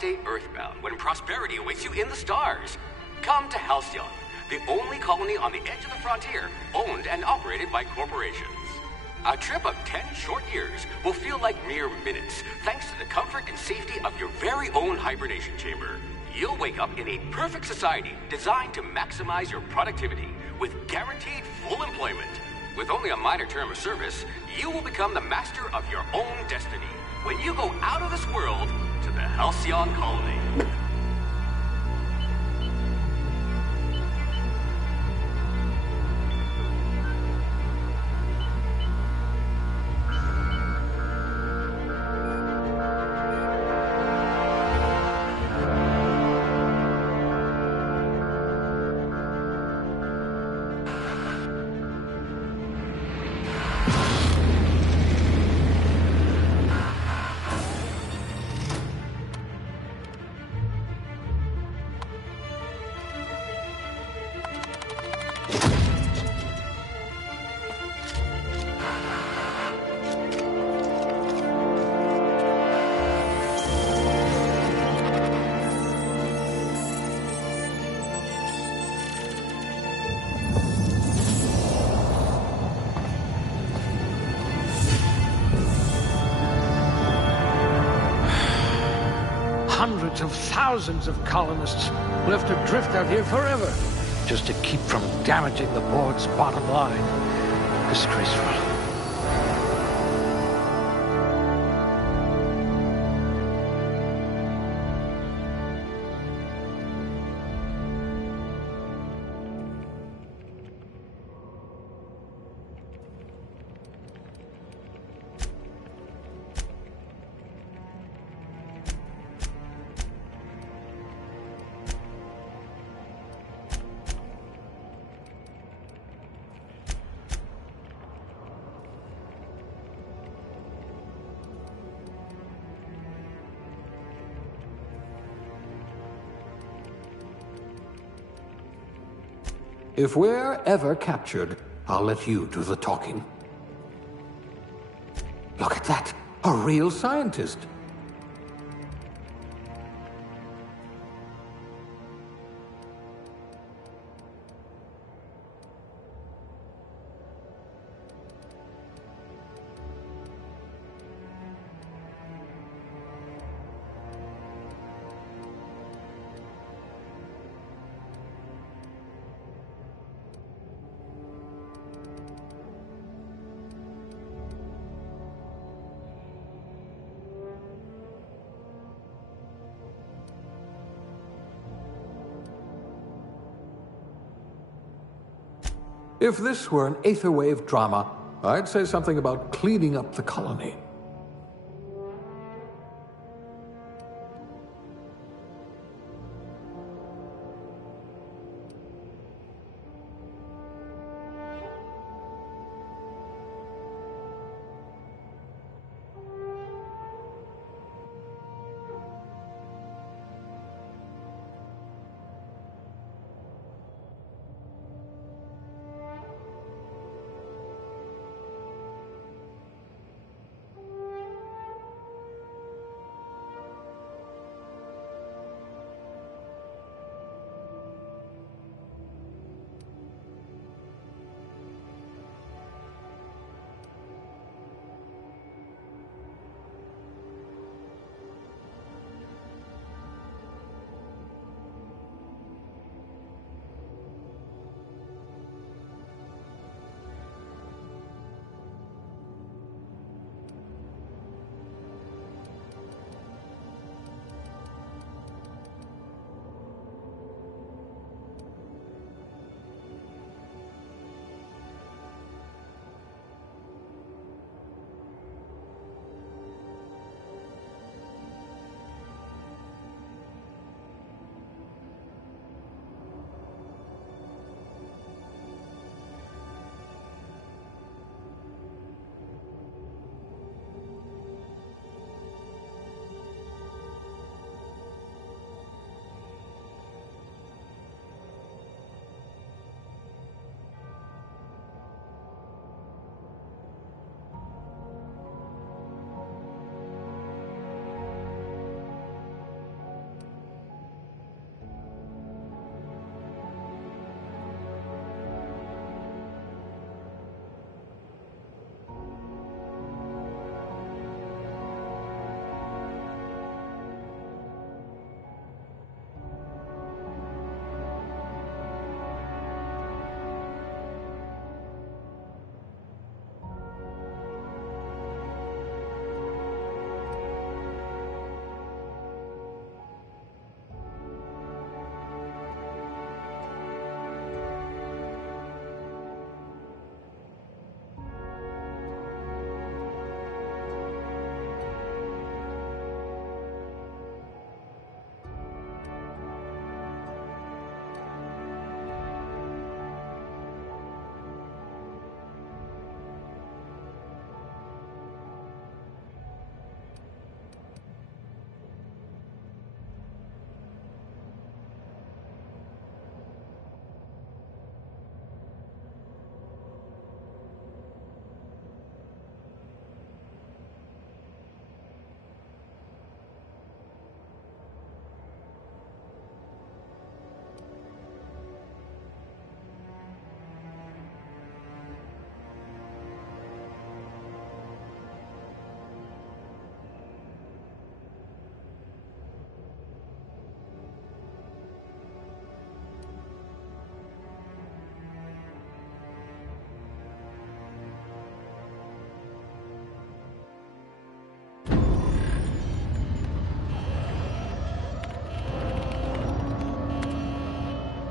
stay earthbound when prosperity awaits you in the stars. Come to Halcyon, the only colony on the edge of the frontier, owned and operated by corporations. A trip of 10 short years will feel like mere minutes, thanks to the comfort and safety of your very own hibernation chamber. You'll wake up in a perfect society designed to maximize your productivity with guaranteed full employment. With only a minor term of service, you will become the master of your own destiny when you go out of this world to the Halcyon colony. Hundreds of thousands of colonists will have to drift out here forever just to keep from damaging the board's bottom line. Disgraceful. If we're ever captured, I'll let you do the talking. Look at that! A real scientist! If this were an Aetherwave drama, I'd say something about cleaning up the colony.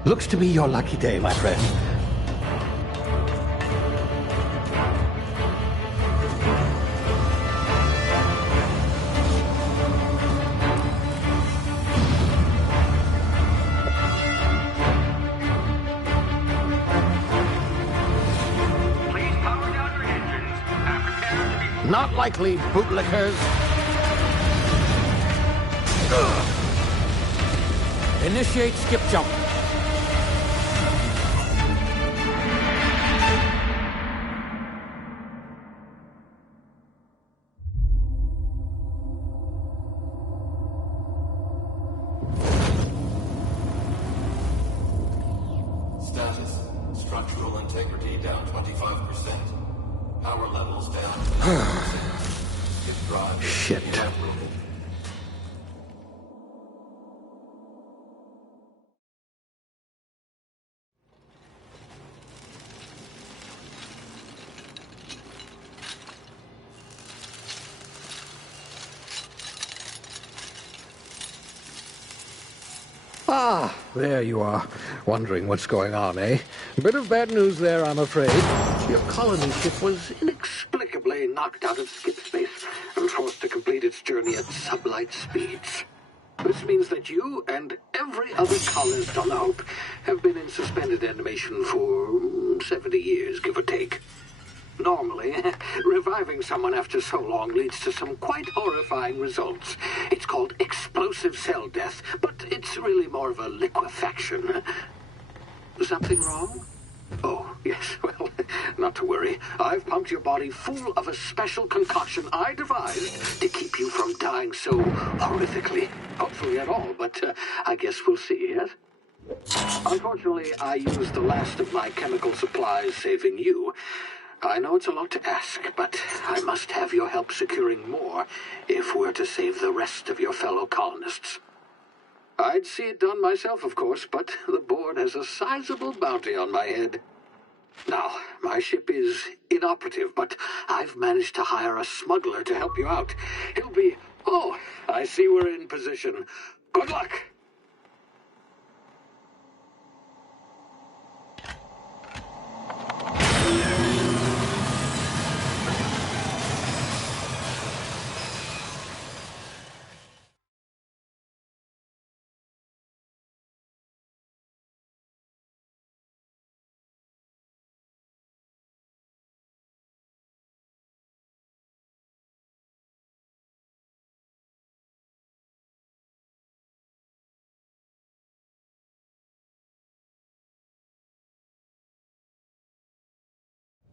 Looks to be your lucky day, my friend. Please power down your engines and prepare to be... Not likely, bootlickers. Initiate skip jump. Status. Structural integrity down 25%. Power levels down 50%. If drive is Shit. evaporated. Ah, there you are. Wondering what's going on, eh? Bit of bad news there, I'm afraid. Your colony ship was inexplicably knocked out of skip space and forced to complete its journey at sublight speeds. This means that you and every other colonist on the Hope have been in suspended animation for 70 years, give or take. Normally, reviving someone after so long leads to some quite horrifying results. It's called explosive cell death, but it's really more of a liquefaction. Something wrong? Oh, yes, well, not to worry. I've pumped your body full of a special concoction I devised to keep you from dying so horrifically. Hopefully at all, but I guess we'll see, yes? Unfortunately, I used the last of my chemical supplies saving you. I know it's a lot to ask, but I must have your help securing more if we're to save the rest of your fellow colonists. I'd see it done myself, of course, but the board has a sizable bounty on my head. Now, my ship is inoperative, but I've managed to hire a smuggler to help you out. He'll be... Oh, I see we're in position. Good luck!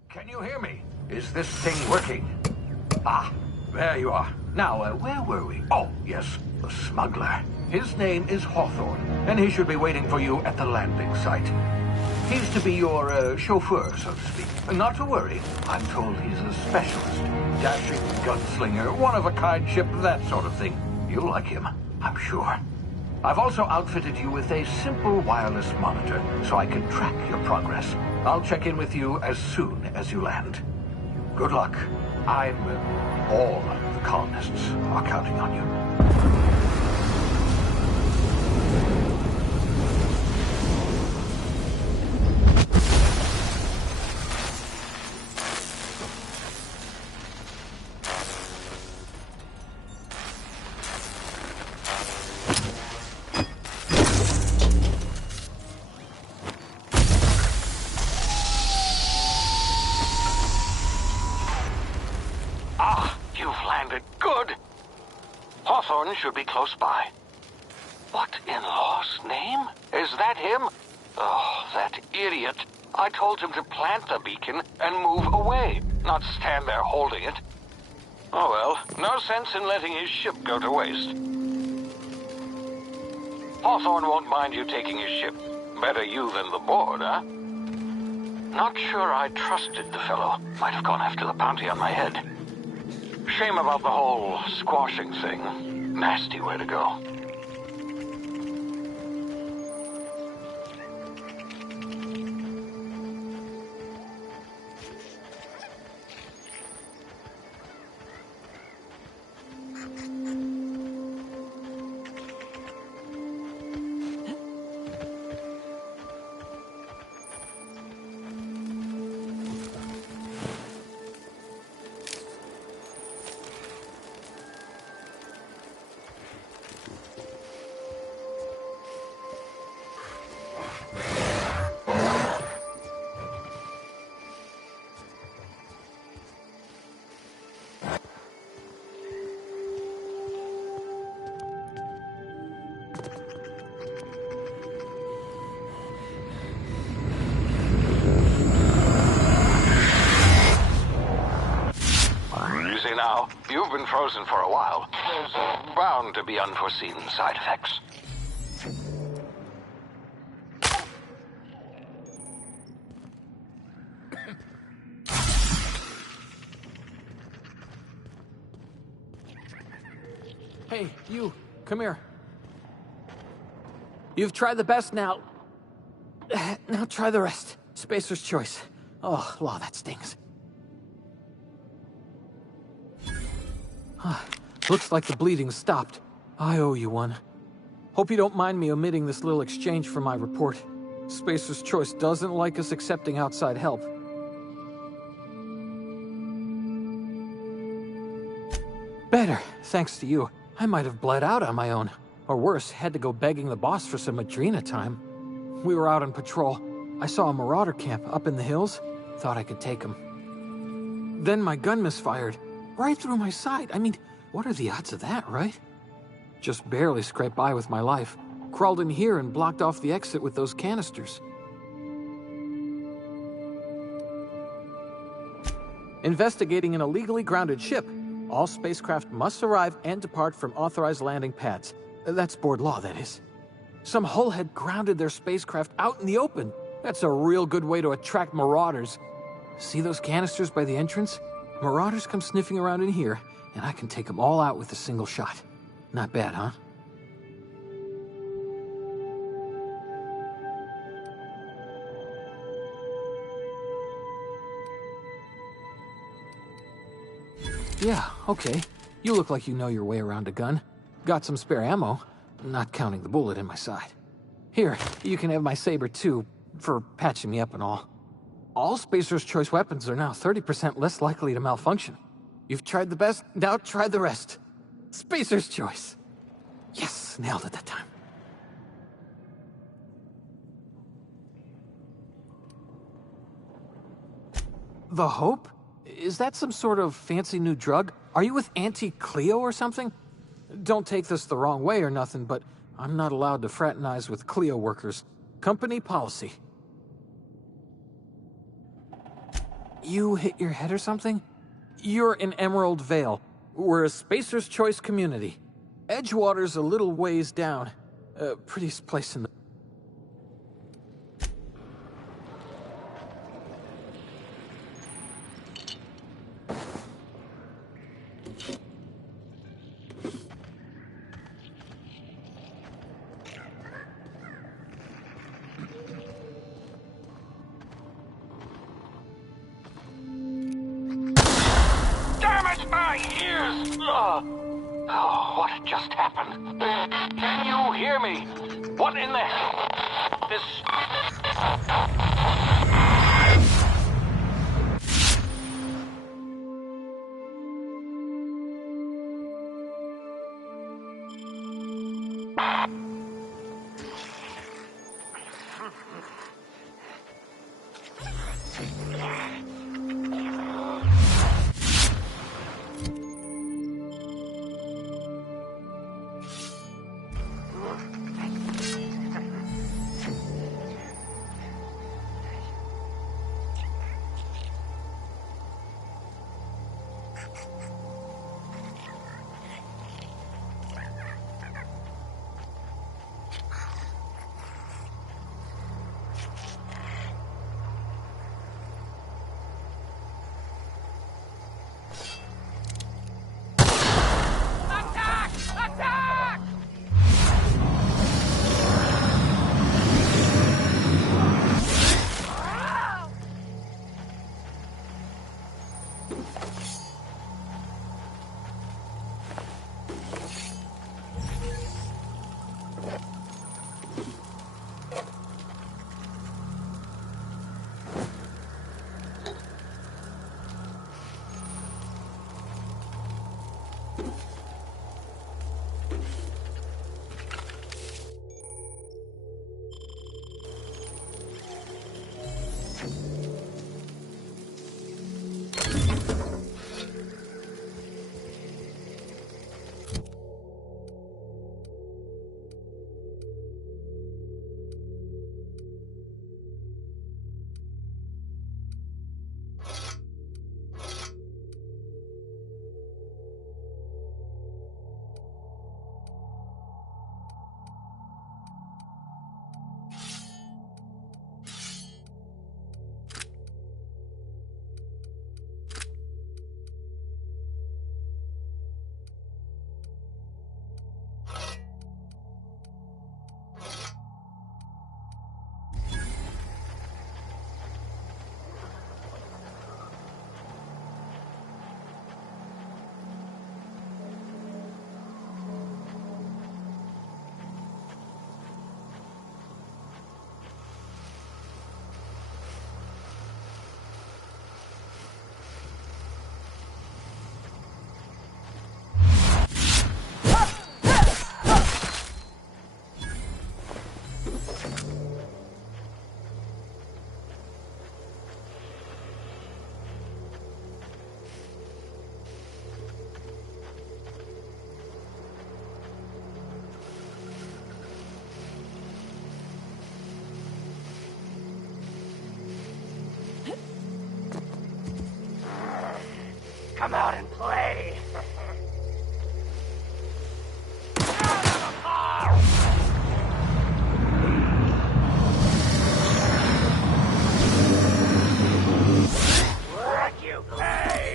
Can you hear me? Is this thing working? Ah, there you are. Now, where were we? Oh, yes, the smuggler. His name is Hawthorne, and he should be waiting for you at the landing site. He's to be your chauffeur, so to speak. Not to worry. I'm told he's a specialist. Dashing gunslinger, one-of-a-kind ship, that sort of thing. You'll like him, I'm sure. I've also outfitted you with a simple wireless monitor, so I can track your progress. I'll check in with you as soon as you land. Good luck. All the colonists are counting on you. Hawthorne should be close by. What in law's name? Is that him? Oh, that idiot. I told him to plant the beacon and move away, not stand there holding it. Oh well, no sense in letting his ship go to waste. Hawthorne won't mind you taking his ship. Better you than the board, huh? Not sure I trusted the fellow. Might have gone after the bounty on my head. Shame about the whole squashing thing. Nasty way to go. You've been frozen for a while. There's bound to be unforeseen side effects. Hey, you, come here. You've tried the best now. Now try the rest. Spacer's choice. Oh, law, that stings. Looks like the bleeding stopped. I owe you one. Hope you don't mind me omitting this little exchange from my report. Spacer's choice doesn't like us accepting outside help. Better, thanks to you. I might have bled out on my own. Or worse, had to go begging the boss for some Adrena time. We were out on patrol. I saw a marauder camp up in the hills. Thought I could take him. Then my gun misfired. Right through my side. I mean, what are the odds of that, right? Just barely scraped by with my life. Crawled in here and blocked off the exit with those canisters. Investigating an illegally grounded ship. All spacecraft must arrive and depart from authorized landing pads. That's board law, that is. Some hull had grounded their spacecraft out in the open. That's a real good way to attract marauders. See those canisters by the entrance? Marauders come sniffing around in here, and I can take them all out with a single shot. Not bad, huh? Yeah, okay. You look like you know your way around a gun. Got some spare ammo, not counting the bullet in my side. Here, you can have my saber too, for patching me up and all. All Spacer's Choice weapons are now 30% less likely to malfunction. You've tried the best, now try the rest. Spacer's Choice. Yes, nailed it that time. The Hope? Is that some sort of fancy new drug? Are you with Auntie Cleo or something? Don't take this the wrong way or nothing, but I'm not allowed to fraternize with Cleo workers. Company policy. You hit your head or something? You're in Emerald Vale. We're a Spacer's Choice community. Edgewater's a little ways down. Prettiest place in the... Oh, what just happened? Can you hear me? What in the hell? This... come out and play. What you pay?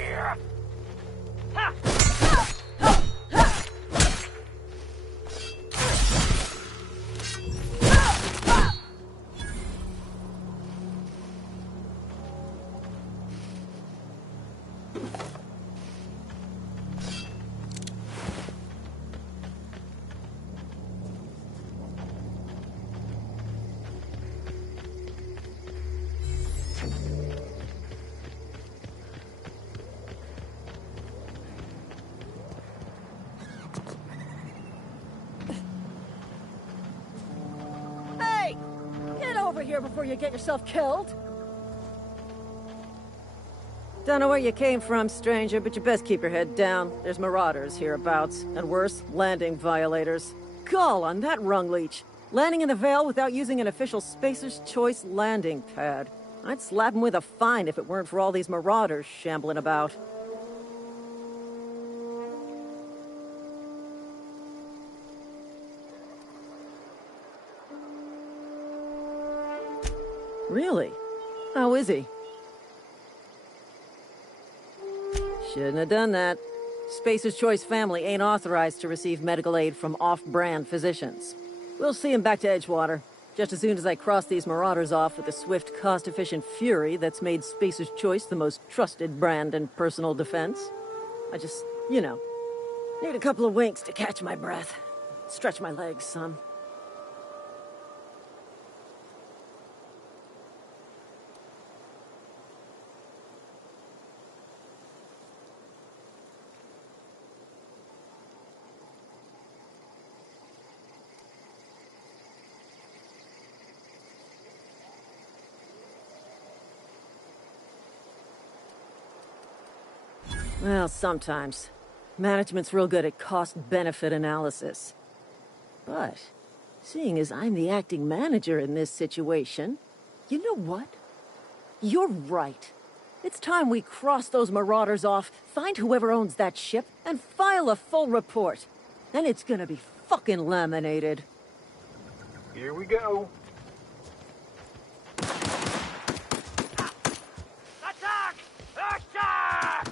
Hey! Get over here before you get yourself killed! Don't know where you came from, stranger, but you best keep your head down. There's marauders hereabouts, and worse, landing violators. Gall on that rung leech! Landing in the Vale without using an official Spacer's Choice landing pad. I'd slap him with a fine if it weren't for all these marauders shambling about. Really? How is he? Shouldn't have done that. Spacer's Choice family ain't authorized to receive medical aid from off-brand physicians. We'll see him back to Edgewater, just as soon as I cross these marauders off with the swift, cost-efficient fury that's made Spacer's Choice the most trusted brand in personal defense. I just, need a couple of winks to catch my breath. Stretch my legs, son. Well, sometimes. Management's real good at cost-benefit analysis. But, seeing as I'm the acting manager in this situation, you know what? You're right. It's time we cross those marauders off, find whoever owns that ship, and file a full report. Then it's gonna be fucking laminated. Here we go. Attack! Attack!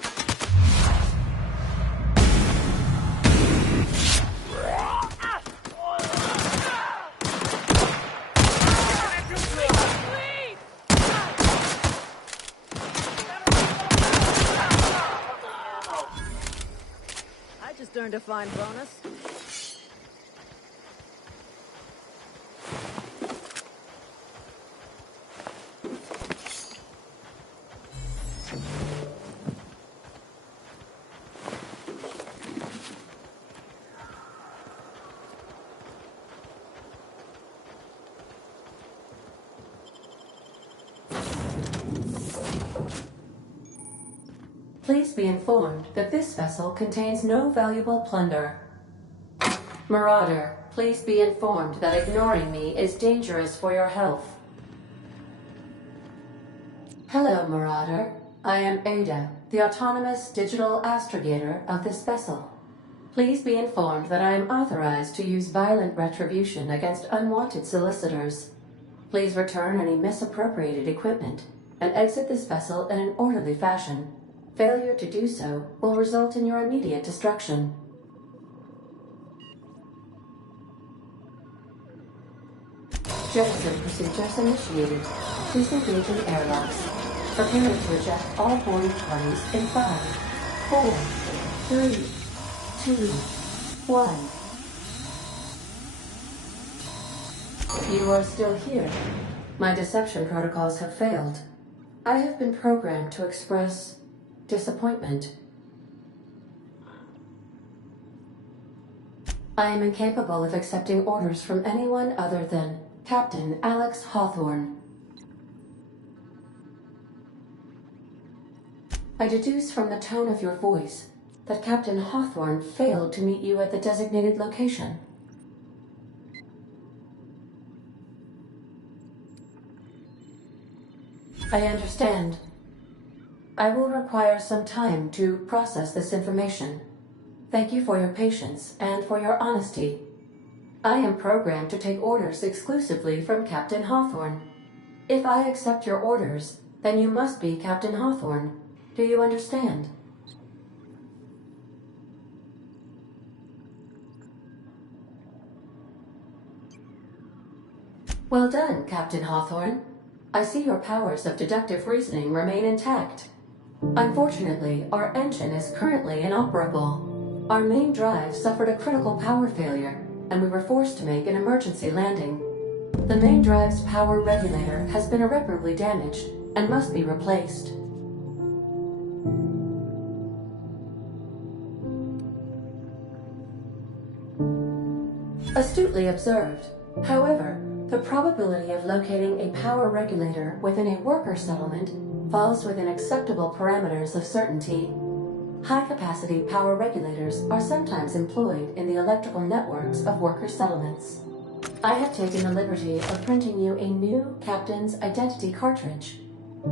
I just earned a fine bonus. Please be informed that this vessel contains no valuable plunder. Marauder, please be informed that ignoring me is dangerous for your health. Hello, Marauder. I am Ada, the autonomous digital astrogator of this vessel. Please be informed that I am authorized to use violent retribution against unwanted solicitors. Please return any misappropriated equipment and exit this vessel in an orderly fashion. Failure to do so will result in your immediate destruction. Jettison procedures initiated. Please engage in airlocks. Prepare to eject all boarding parties in 5, 4, 3, 2, 1. You are still here. My deception protocols have failed. I have been programmed to express disappointment. I am incapable of accepting orders from anyone other than Captain Alex Hawthorne. I deduce from the tone of your voice that Captain Hawthorne failed to meet you at the designated location. I understand. I will require some time to process this information. Thank you for your patience and for your honesty. I am programmed to take orders exclusively from Captain Hawthorne. If I accept your orders, then you must be Captain Hawthorne. Do you understand? Well done, Captain Hawthorne. I see your powers of deductive reasoning remain intact. Unfortunately, our engine is currently inoperable. Our main drive suffered a critical power failure, and we were forced to make an emergency landing. The main drive's power regulator has been irreparably damaged and must be replaced. Astutely observed. However, the probability of locating a power regulator within a worker settlement falls within acceptable parameters of certainty. High-capacity power regulators are sometimes employed in the electrical networks of worker settlements. I have taken the liberty of printing you a new Captain's Identity cartridge.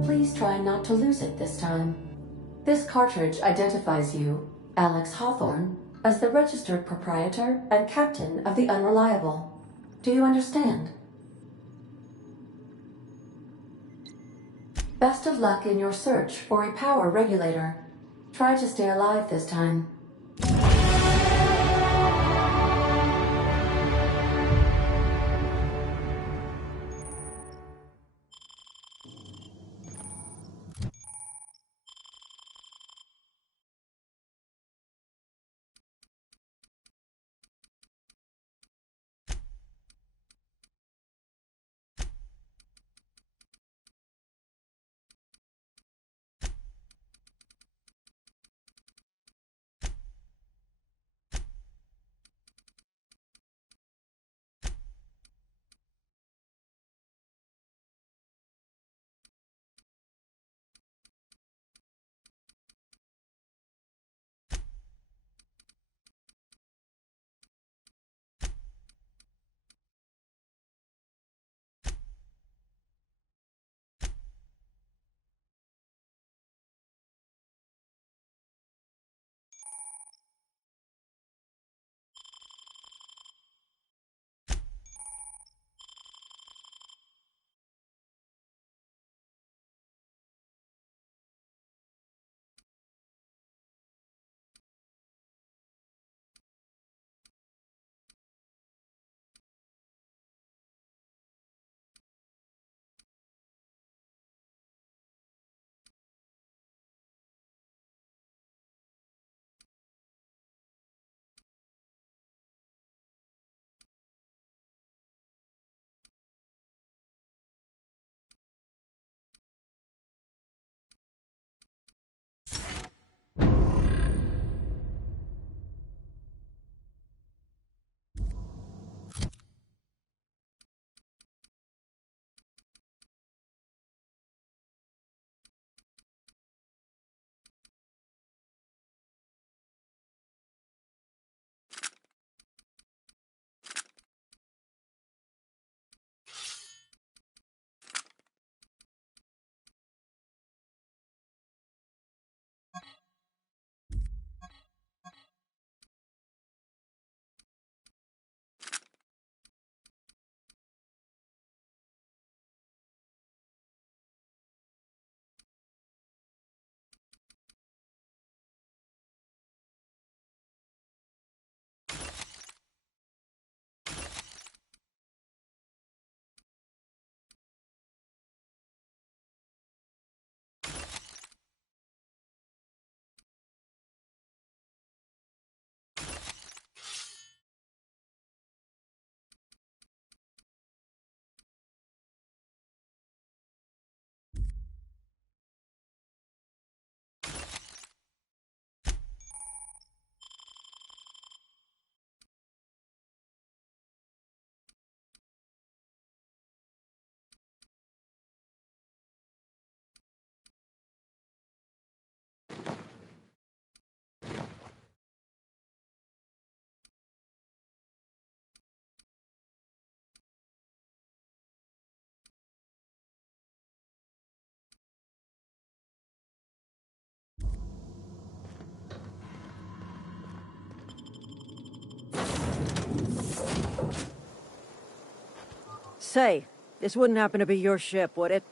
Please try not to lose it this time. This cartridge identifies you, Alex Hawthorne, as the registered proprietor and captain of the Unreliable. Do you understand? Best of luck in your search for a power regulator. Try to stay alive this time. Say, this wouldn't happen to be your ship, would it?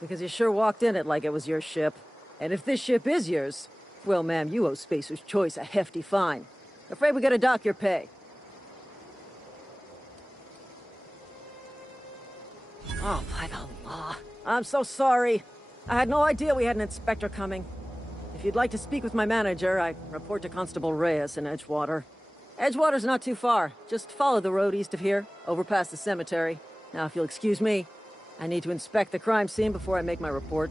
Because you sure walked in it like it was your ship. And if this ship is yours, well, ma'am, you owe Spacer's Choice a hefty fine. Afraid we gotta dock your pay. Oh, by the law. I'm so sorry. I had no idea we had an inspector coming. If you'd like to speak with my manager, I report to Constable Reyes in Edgewater. Edgewater's not too far. Just follow the road east of here, over past the cemetery. Now, if you'll excuse me, I need to inspect the crime scene before I make my report.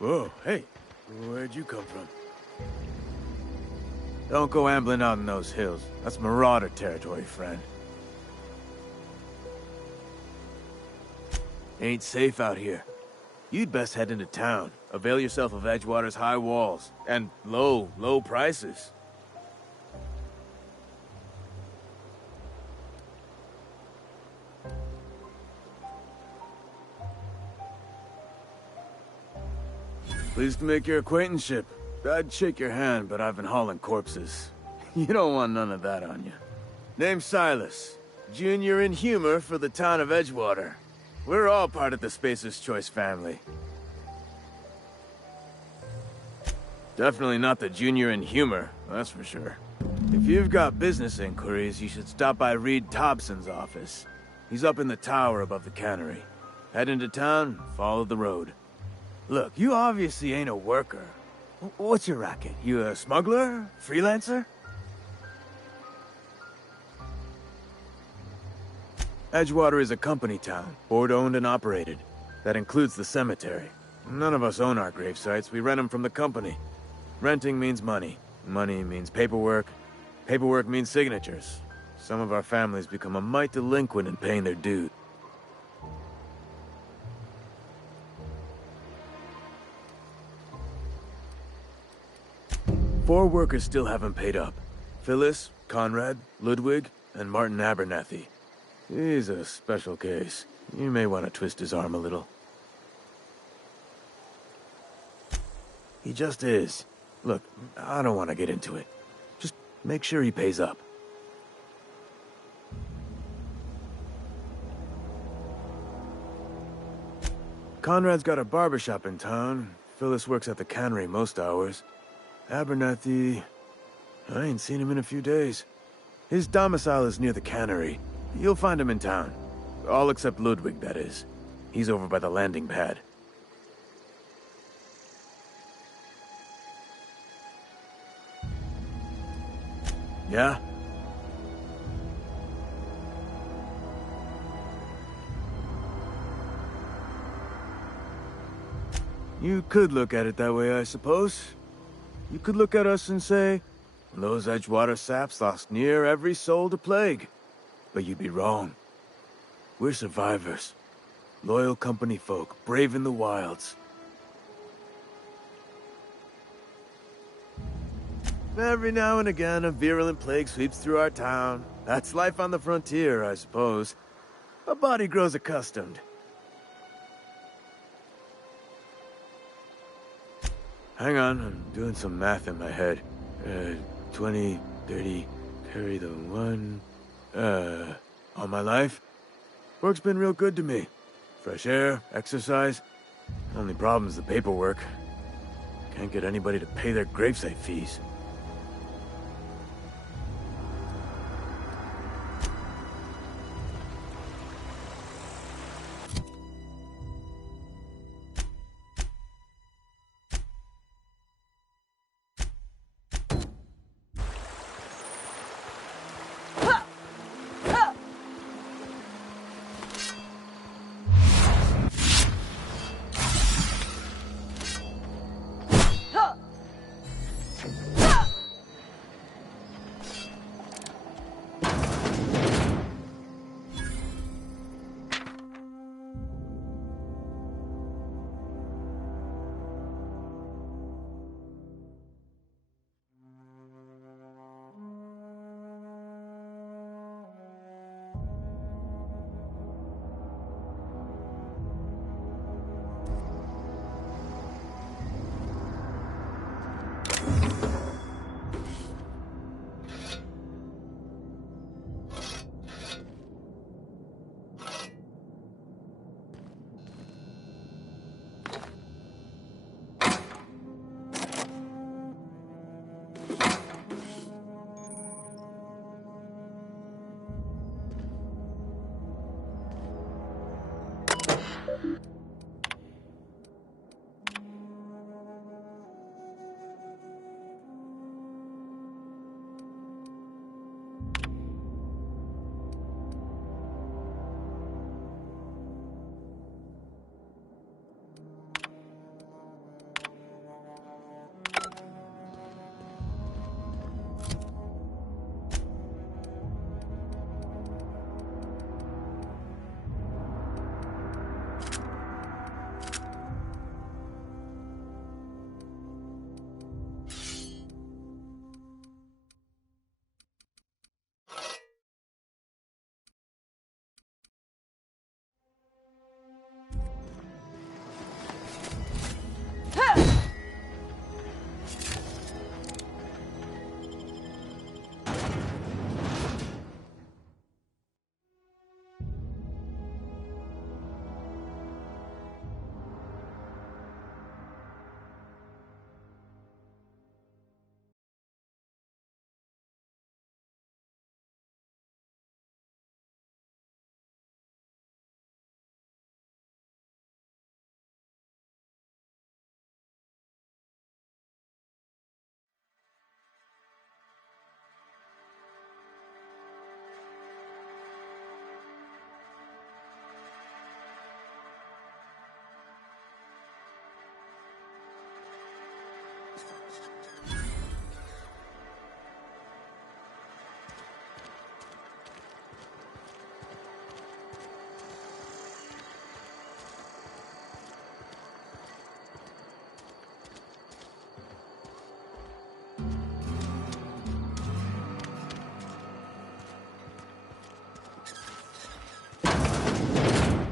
Whoa, hey, where'd you come from? Don't go ambling out in those hills. That's Marauder territory, friend. Ain't safe out here. You'd best head into town. Avail yourself of Edgewater's high walls. And low prices. Pleased to make your acquaintanceship. I'd shake your hand, but I've been hauling corpses. You don't want none of that on you. Name's Silas. Junior in humor for the town of Edgewater. We're all part of the Spacer's Choice family. Definitely not the junior in humor, that's for sure. If you've got business inquiries, you should stop by Reed Thompson's office. He's up in the tower above the cannery. Head into town, follow the road. Look, you obviously ain't a worker. What's your racket? You a smuggler? Freelancer? Edgewater is a company town, board-owned and operated. That includes the cemetery. None of us own our gravesites, we rent them from the company. Renting means money. Money means paperwork. Paperwork means signatures. Some of our families become a mite delinquent in paying their dues. Four workers still haven't paid up. Phyllis, Conrad, Ludwig, and Martin Abernathy. He's a special case. You may want to twist his arm a little. He just is. Look, I don't want to get into it. Just make sure he pays up. Conrad's got a barbershop in town. Phyllis works at the cannery most hours. Abernathy... I ain't seen him in a few days. His domicile is near the cannery. You'll find him in town. All except Ludwig, that is. He's over by the landing pad. Yeah? You could look at it that way, I suppose. You could look at us and say, those Edgewater saps lost near every soul to plague. But you'd be wrong. We're survivors. Loyal company folk, brave in the wilds. Every now and again, a virulent plague sweeps through our town. That's life on the frontier, I suppose. A body grows accustomed. Hang on, I'm doing some math in my head. 20, 30, carry the one... all my life? Work's been real good to me. Fresh air, exercise. Only problem's the paperwork. Can't get anybody to pay their gravesite fees.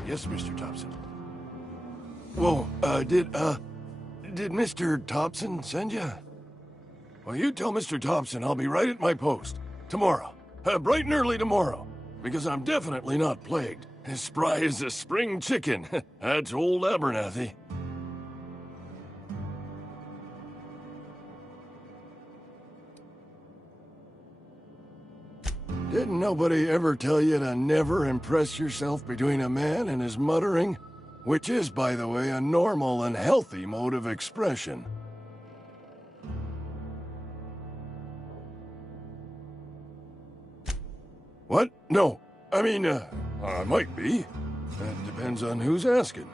Yes, Mr. Thompson. Whoa, did Mr. Thompson send you? Well, you tell Mr. Thompson I'll be right at my post. Tomorrow. Bright and early tomorrow. Because I'm definitely not plagued. As spry as a spring chicken. That's old Abernathy. Didn't nobody ever tell you to never impress yourself between a man and his muttering? Which is, by the way, a normal and healthy mode of expression. What? No. I mean, I might be. That depends on who's asking.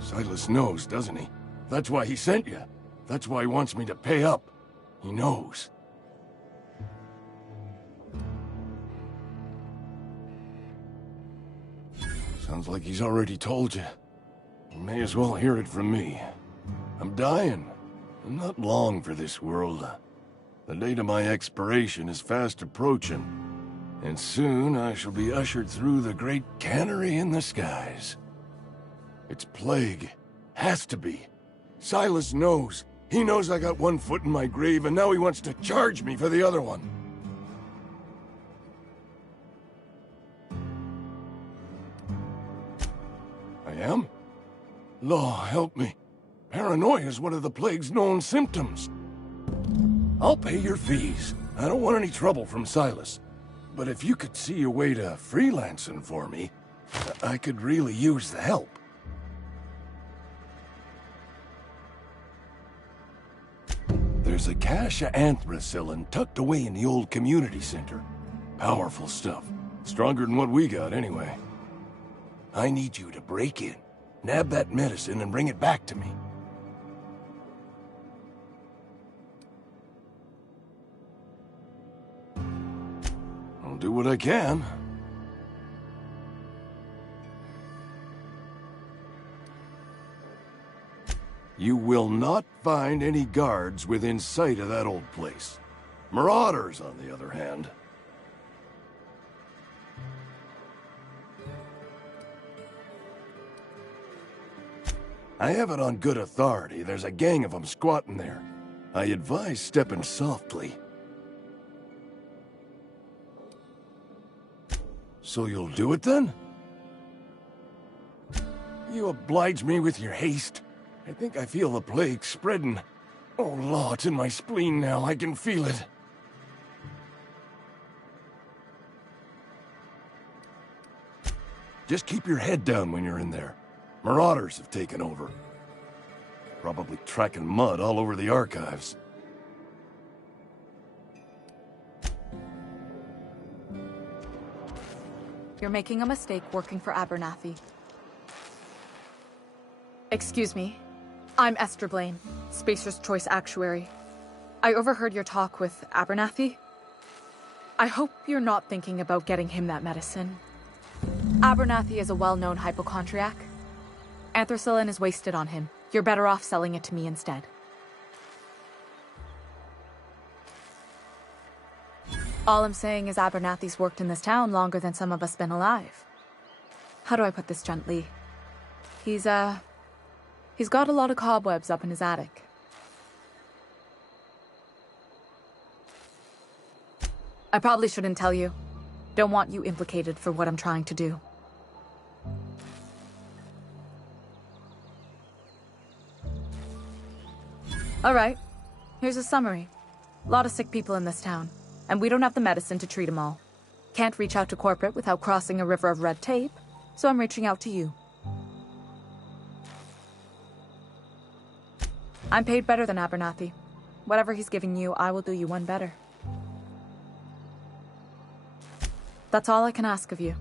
Silas knows, doesn't he? That's why he sent you. That's why he wants me to pay up. He knows. Sounds like he's already told you. You may as well hear it from me. I'm dying. I'm not long for this world. The date of my expiration is fast approaching. And soon I shall be ushered through the great cannery in the skies. It's plague. Has to be. Silas knows. He knows I got one foot in my grave, and now he wants to charge me for the other one. I am? Law, help me. Paranoia is one of the plague's known symptoms. I'll pay your fees. I don't want any trouble from Silas. But if you could see a way to freelancing for me, I could really use the help. There's a cache of anthracillin tucked away in the old community center. Powerful stuff. Stronger than what we got, anyway. I need you to break in, nab that medicine, and bring it back to me. I'll do what I can. You will not find any guards within sight of that old place. Marauders, on the other hand. I have it on good authority. There's a gang of them squatting there. I advise stepping softly. So you'll do it then? You oblige me with your haste. I think I feel the plague spreading. Oh, Law, it's in my spleen now. I can feel it. Just keep your head down when you're in there. Marauders have taken over. Probably tracking mud all over the archives. You're making a mistake working for Abernathy. Excuse me. I'm Esther Blaine, Spacer's Choice Actuary. I overheard your talk with Abernathy. I hope you're not thinking about getting him that medicine. Abernathy is a well-known hypochondriac. Anthracillin is wasted on him. You're better off selling it to me instead. All I'm saying is Abernathy's worked in this town longer than some of us been alive. How do I put this gently? He's got a lot of cobwebs up in his attic. I probably shouldn't tell you. Don't want you implicated for what I'm trying to do. Alright, here's a summary. A lot of sick people in this town, and we don't have the medicine to treat them all. Can't reach out to corporate without crossing a river of red tape, so I'm reaching out to you. I'm paid better than Abernathy. Whatever he's giving you, I will do you one better. That's all I can ask of you.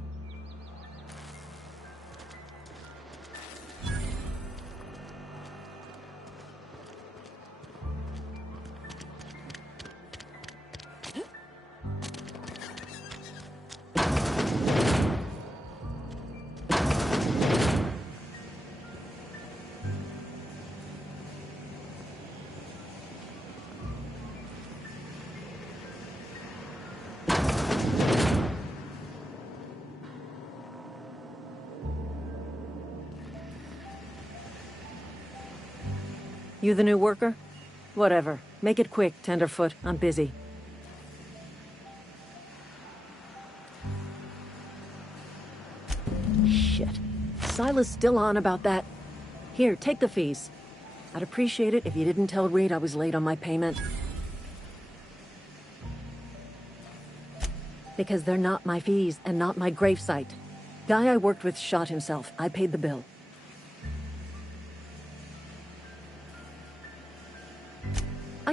You the new worker? Whatever. Make it quick, Tenderfoot. I'm busy. Shit. Silas still on about that. Here, take the fees. I'd appreciate it if you didn't tell Reed I was late on my payment. Because they're not my fees and not my gravesite. Guy I worked with shot himself. I paid the bill.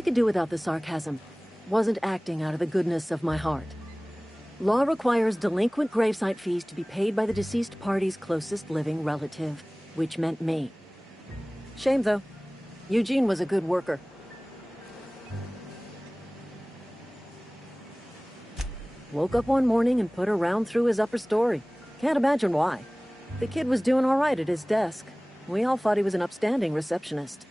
I could do without the sarcasm. Wasn't acting out of the goodness of my heart. Law requires delinquent gravesite fees to be paid by the deceased party's closest living relative, which meant me. Shame, though. Eugene was a good worker. Woke up one morning and put a round through his upper story. Can't imagine why. The kid was doing all right at his desk. We all thought he was an upstanding receptionist.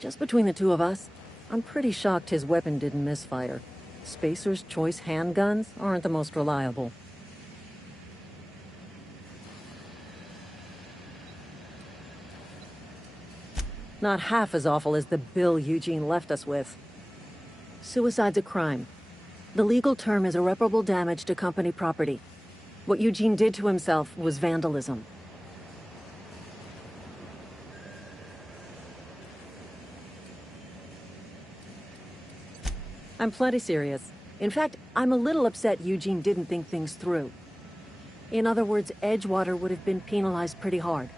Just between the two of us, I'm pretty shocked his weapon didn't misfire. Spacer's Choice handguns aren't the most reliable. Not half as awful as the bill Eugene left us with. Suicide's a crime. The legal term is irreparable damage to company property. What Eugene did to himself was vandalism. I'm plenty serious. In fact, I'm a little upset Eugene didn't think things through. In other words, Edgewater would have been penalized pretty hard.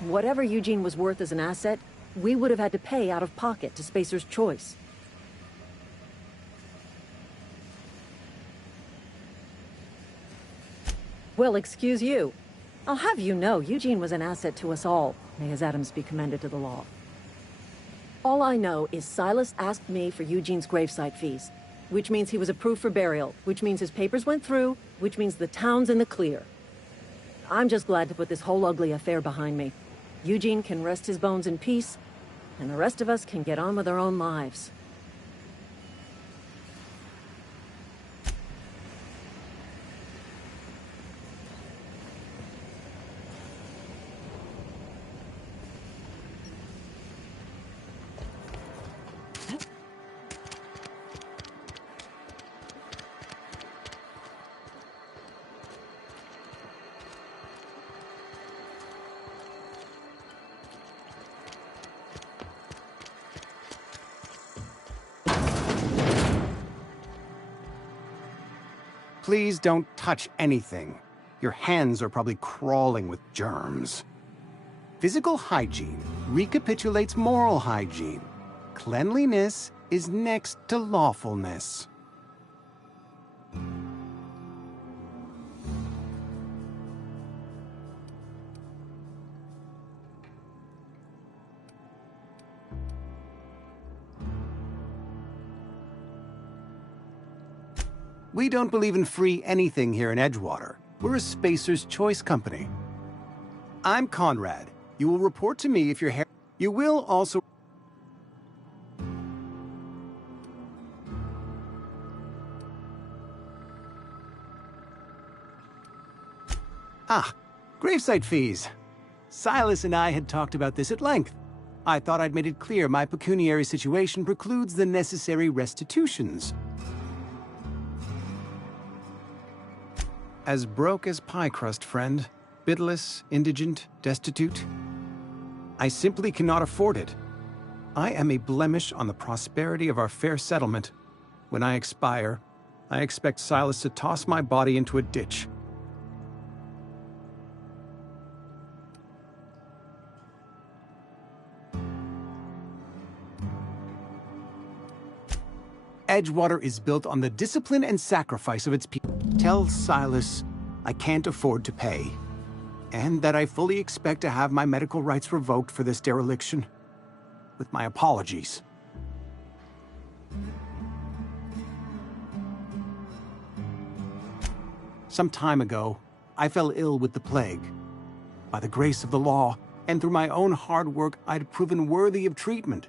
Whatever Eugene was worth as an asset, we would have had to pay out of pocket to Spacer's Choice. Well, excuse you. I'll have you know, Eugene was an asset to us all. May his atoms be commended to the law. All I know is Silas asked me for Eugene's gravesite fees, which means he was approved for burial, which means his papers went through, which means the town's in the clear. I'm just glad to put this whole ugly affair behind me. Eugene can rest his bones in peace, and the rest of us can get on with our own lives. Please don't touch anything. Your hands are probably crawling with germs. Physical hygiene recapitulates moral hygiene. Cleanliness is next to lawfulness. We don't believe in free anything here in Edgewater. We're a Spacer's Choice company. I'm Conrad. You will report to me if your hair... You will also... Ah, gravesite fees. Silas and I had talked about this at length. I thought I'd made it clear my pecuniary situation precludes the necessary restitutions. As broke as pie crust, friend. Bidless, indigent, destitute. I simply cannot afford it. I am a blemish on the prosperity of our fair settlement. When I expire, I expect Silas to toss my body into a ditch. Edgewater is built on the discipline and sacrifice of its people. Tell Silas I can't afford to pay, and that I fully expect to have my medical rights revoked for this dereliction. With my apologies. Some time ago, I fell ill with the plague. By the grace of the law, and through my own hard work, I'd proven worthy of treatment.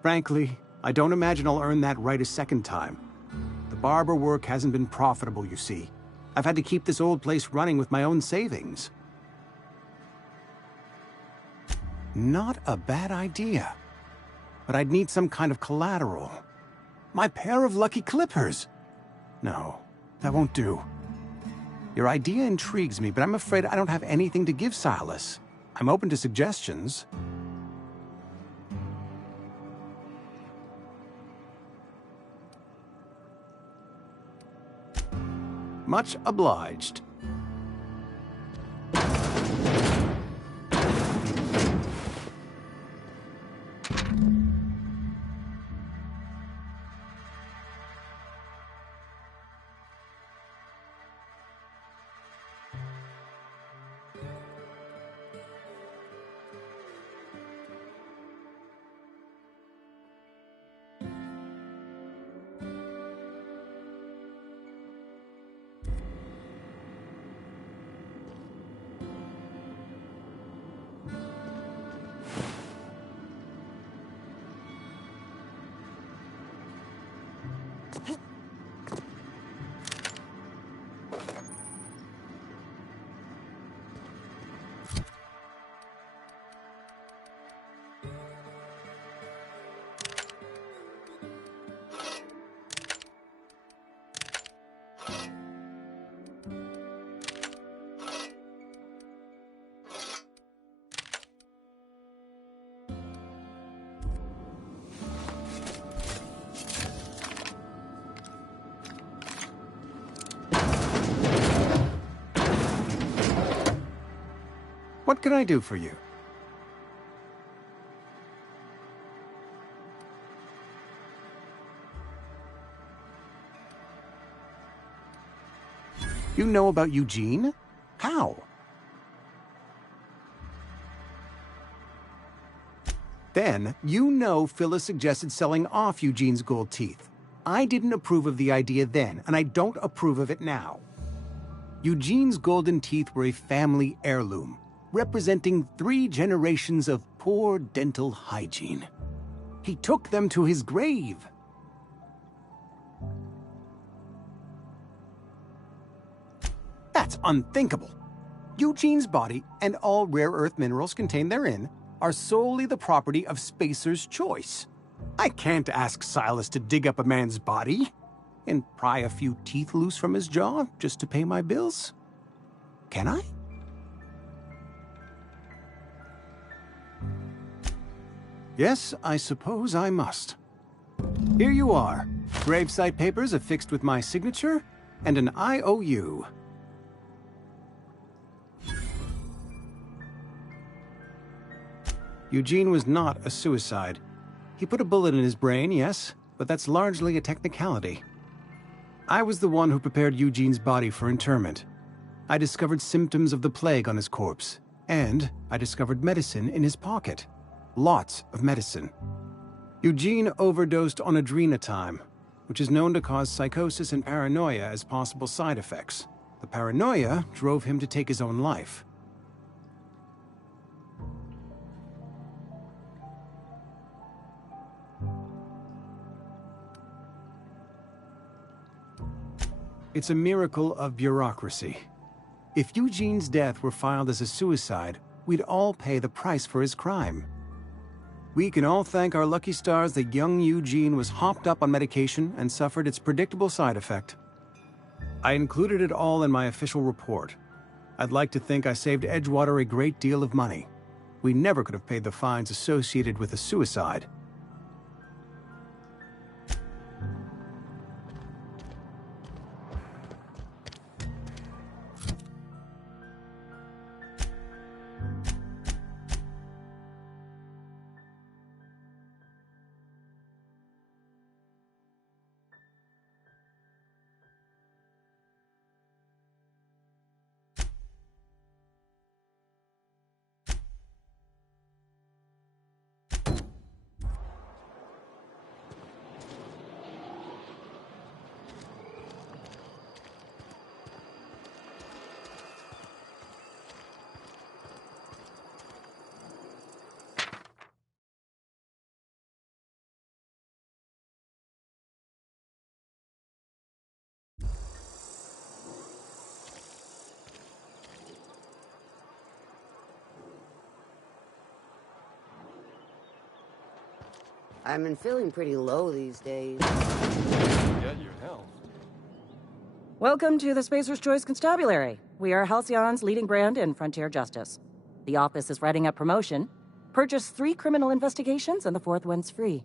Frankly, I don't imagine I'll earn that right a second time. The barber work hasn't been profitable, you see. I've had to keep this old place running with my own savings. Not a bad idea. but I'd need some kind of collateral. My pair of lucky clippers! No, that won't do. Your idea intrigues me, but I'm afraid I don't have anything to give Silas. I'm open to suggestions. Much obliged. What can I do for you? You know about Eugene? How? Then, you know Phyllis suggested selling off Eugene's gold teeth. I didn't approve of the idea then, and I don't approve of it now. Eugene's golden teeth were a family heirloom, representing 3 generations of poor dental hygiene. He took them to his grave. That's unthinkable. Eugene's body and all rare earth minerals contained therein are solely the property of Spacer's Choice. I can't ask Silas to dig up a man's body and pry a few teeth loose from his jaw just to pay my bills. Can I? Yes, I suppose I must. Here you are. Gravesite papers affixed with my signature and an IOU. Eugene was not a suicide. He put a bullet in his brain, yes, but that's largely a technicality. I was the one who prepared Eugene's body for interment. I discovered symptoms of the plague on his corpse, and I discovered medicine in his pocket. Lots of medicine. Eugene overdosed on adrenatime, which is known to cause psychosis and paranoia as possible side effects. The paranoia drove him to take his own life. It's a miracle of bureaucracy. If Eugene's death were filed as a suicide, we'd all pay the price for his crime. We can all thank our lucky stars that young Eugene was hopped up on medication and suffered its predictable side effect. I included it all in my official report. I'd like to think I saved Edgewater a great deal of money. We never could have paid the fines associated with a suicide. I've been feeling pretty low these days. Get your health. Welcome to the Spacer's Choice Constabulary. We are Halcyon's leading brand in frontier justice. The office is writing up promotion. Purchase 3 criminal investigations and the 4th one's free.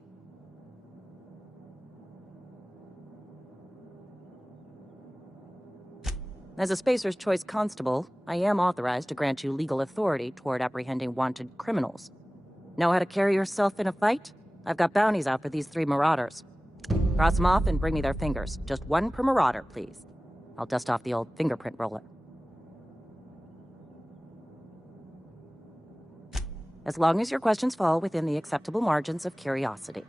As a Spacer's Choice Constable, I am authorized to grant you legal authority toward apprehending wanted criminals. Know how to carry yourself in a fight? I've got bounties out for these 3 marauders. Cross them off and bring me their fingers. Just 1 per marauder, please. I'll dust off the old fingerprint roller. As long as your questions fall within the acceptable margins of curiosity.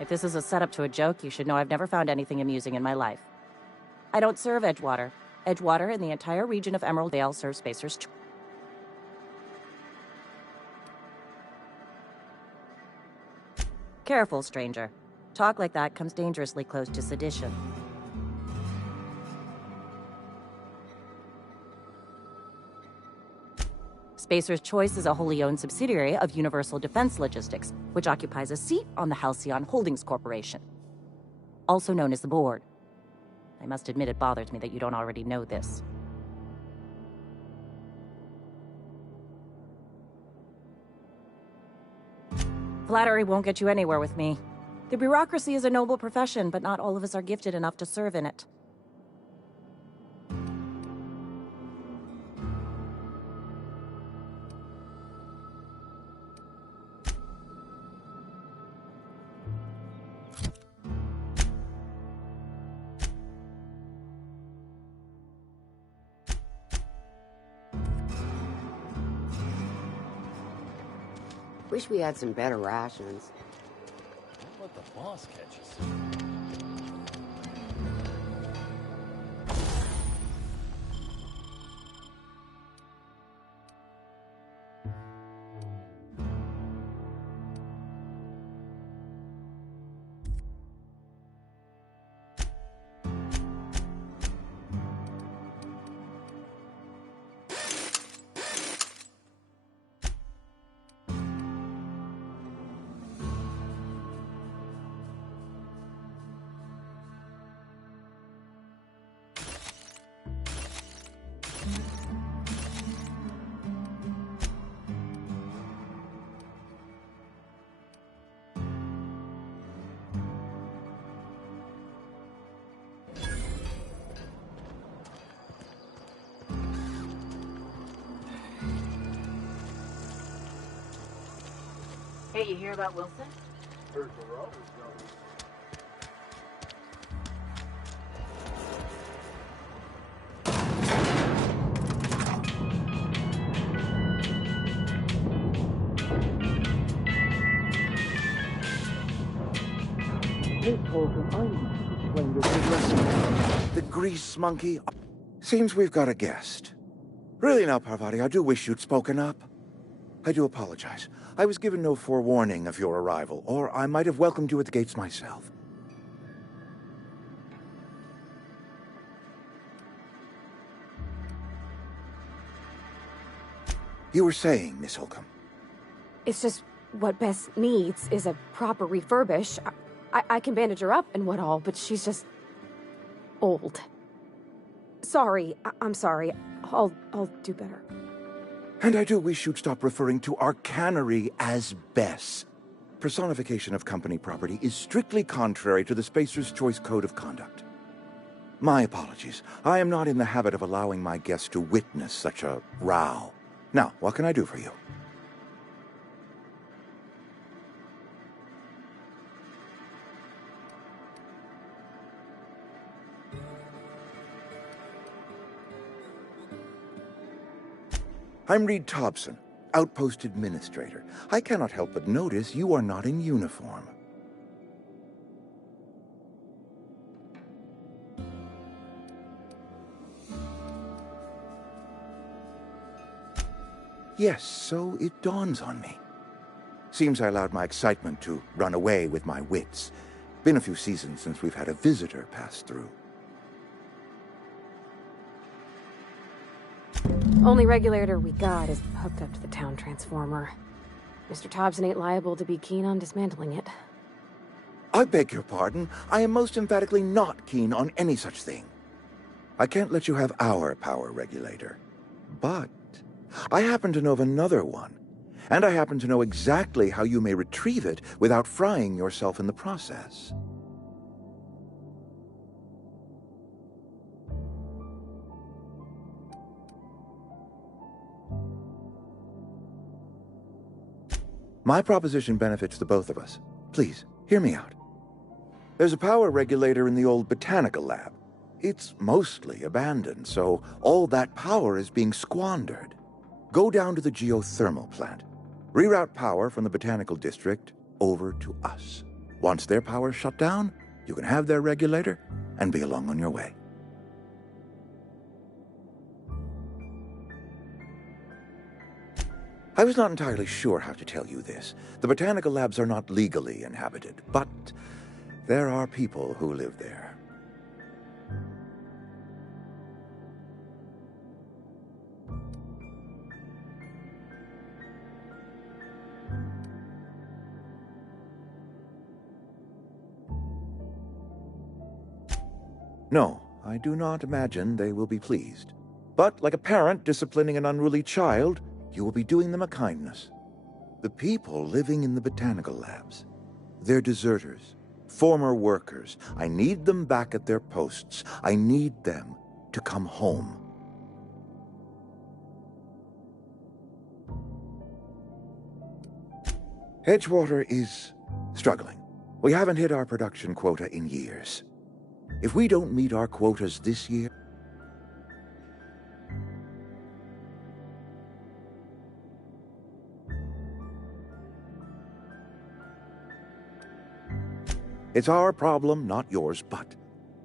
If this is a setup to a joke, you should know I've never found anything amusing in my life. I don't serve Edgewater. Edgewater and the entire region of Emerald Dale serve Spacer's Choice. Careful, stranger. Talk like that comes dangerously close to sedition. Spacer's Choice is a wholly owned subsidiary of Universal Defense Logistics, which occupies a seat on the Halcyon Holdings Corporation, also known as the Board. I must admit it bothers me that you don't already know this. Flattery won't get you anywhere with me. The bureaucracy is a noble profession, but not all of us are gifted enough to serve in it. Wish we had some better rations. Don't let the boss catch us. Hey, you hear about Wilson? Heard the robbers going. The grease monkey? Seems we've got a guest. Really now, Parvati, I do wish you'd spoken up. I do apologize. I was given no forewarning of your arrival, or I might have welcomed you at the gates myself. You were saying, Miss Holcomb. It's just what Bess needs is a proper refurbish. I can bandage her up and what all, but she's just old. Sorry, I'm sorry. I'll do better. And I do wish you'd stop referring to our cannery as Bess. Personification of company property is strictly contrary to the Spacer's Choice Code of Conduct. My apologies. I am not in the habit of allowing my guests to witness such a row. Now, what can I do for you? I'm Reed Thompson, Outpost Administrator. I cannot help but notice you are not in uniform. Yes, so it dawns on me. Seems I allowed my excitement to run away with my wits. Been a few seasons since we've had a visitor pass through. Only regulator we got is hooked up to the town transformer. Mr. Thompson ain't liable to be keen on dismantling it. I beg your pardon. I am most emphatically not keen on any such thing. I can't let you have our power regulator. But I happen to know of another one. And I happen to know exactly how you may retrieve it without frying yourself in the process. My proposition benefits the both of us. Please, hear me out. There's a power regulator in the old botanical lab. It's mostly abandoned, so all that power is being squandered. Go down to the geothermal plant. Reroute power from the botanical district over to us. Once their power's shut down, you can have their regulator and be along on your way. I was not entirely sure how to tell you this. The botanical labs are not legally inhabited, but there are people who live there. No, I do not imagine they will be pleased. But like a parent disciplining an unruly child, you will be doing them a kindness. The people living in the botanical labs, they're deserters, former workers. I need them back at their posts. I need them to come home. Edgewater is struggling. We haven't hit our production quota in years. If we don't meet our quotas this year, it's our problem, not yours, but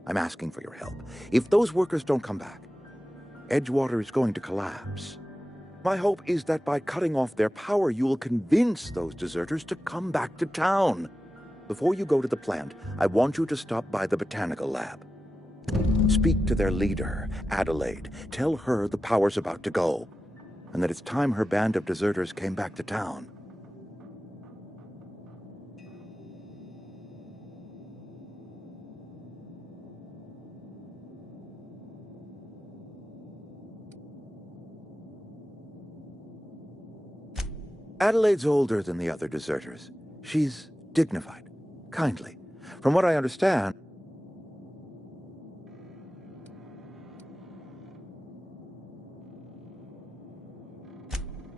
I'm asking for your help. If those workers don't come back, Edgewater is going to collapse. My hope is that by cutting off their power, you will convince those deserters to come back to town. Before you go to the plant, I want you to stop by the botanical lab. Speak to their leader, Adelaide. Tell her the power's about to go, and that it's time her band of deserters came back to town. Adelaide's older than the other deserters. She's dignified, kindly. From what I understand,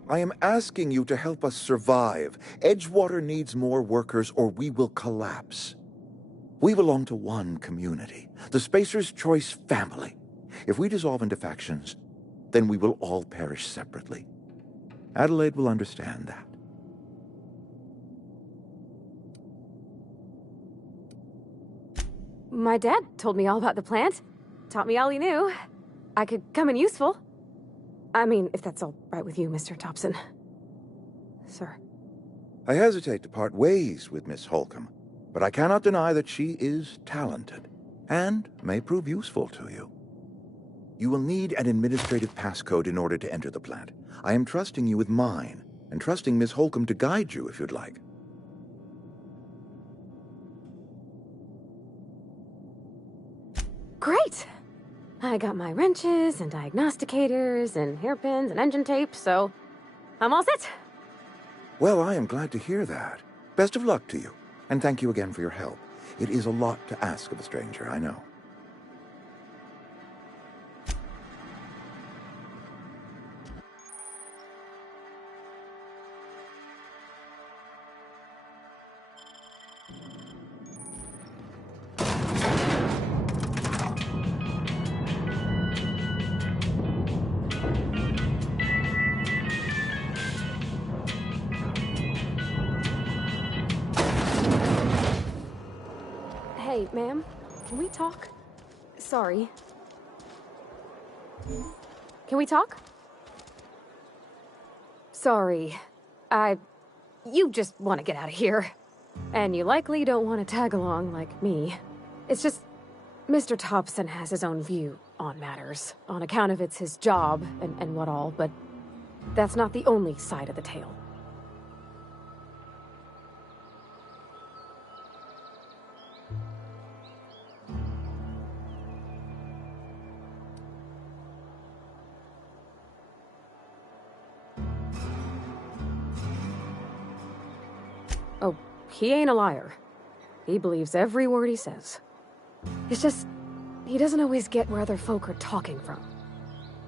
I am asking you to help us survive. Edgewater needs more workers or we will collapse. We belong to one community, the Spacer's Choice family. If we dissolve into factions, then we will all perish separately. Adelaide will understand that. My dad told me all about the plant. Taught me all he knew. I could come in useful. I mean, if that's all right with you, Mr. Thompson. Sir. I hesitate to part ways with Miss Holcomb, but I cannot deny that she is talented and may prove useful to you. You will need an administrative passcode in order to enter the plant. I am trusting you with mine, and trusting Miss Holcomb to guide you if you'd like. Great! I got my wrenches and diagnosticators and hairpins and engine tape, so I'm all set. Well, I am glad to hear that. Best of luck to you, and thank you again for your help. It is a lot to ask of a stranger, I know. Hey, ma'am, can we talk? Sorry. Can we talk? Sorry. You just want to get out of here. And you likely don't want to tag along like me. It's just, Mr. Thompson has his own view on matters, on account of it's his job and what all, but that's not the only side of the tale. Oh, he ain't a liar. He believes every word he says. It's just, he doesn't always get where other folk are talking from.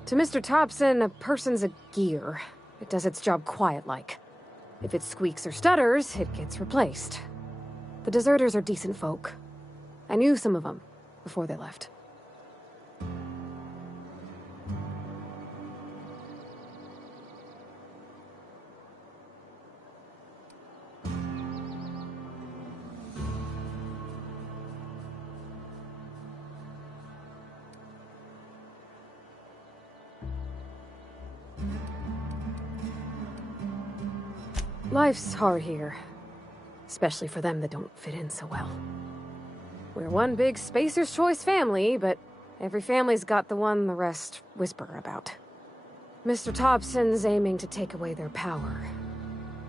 To Mr. Thompson, a person's a gear. It does its job quiet-like. If it squeaks or stutters, it gets replaced. The deserters are decent folk. I knew some of them before they left. Life's hard here. Especially for them that don't fit in so well. We're one big Spacer's Choice family, but every family's got the one the rest whisper about. Mr. Thompson's aiming to take away their power.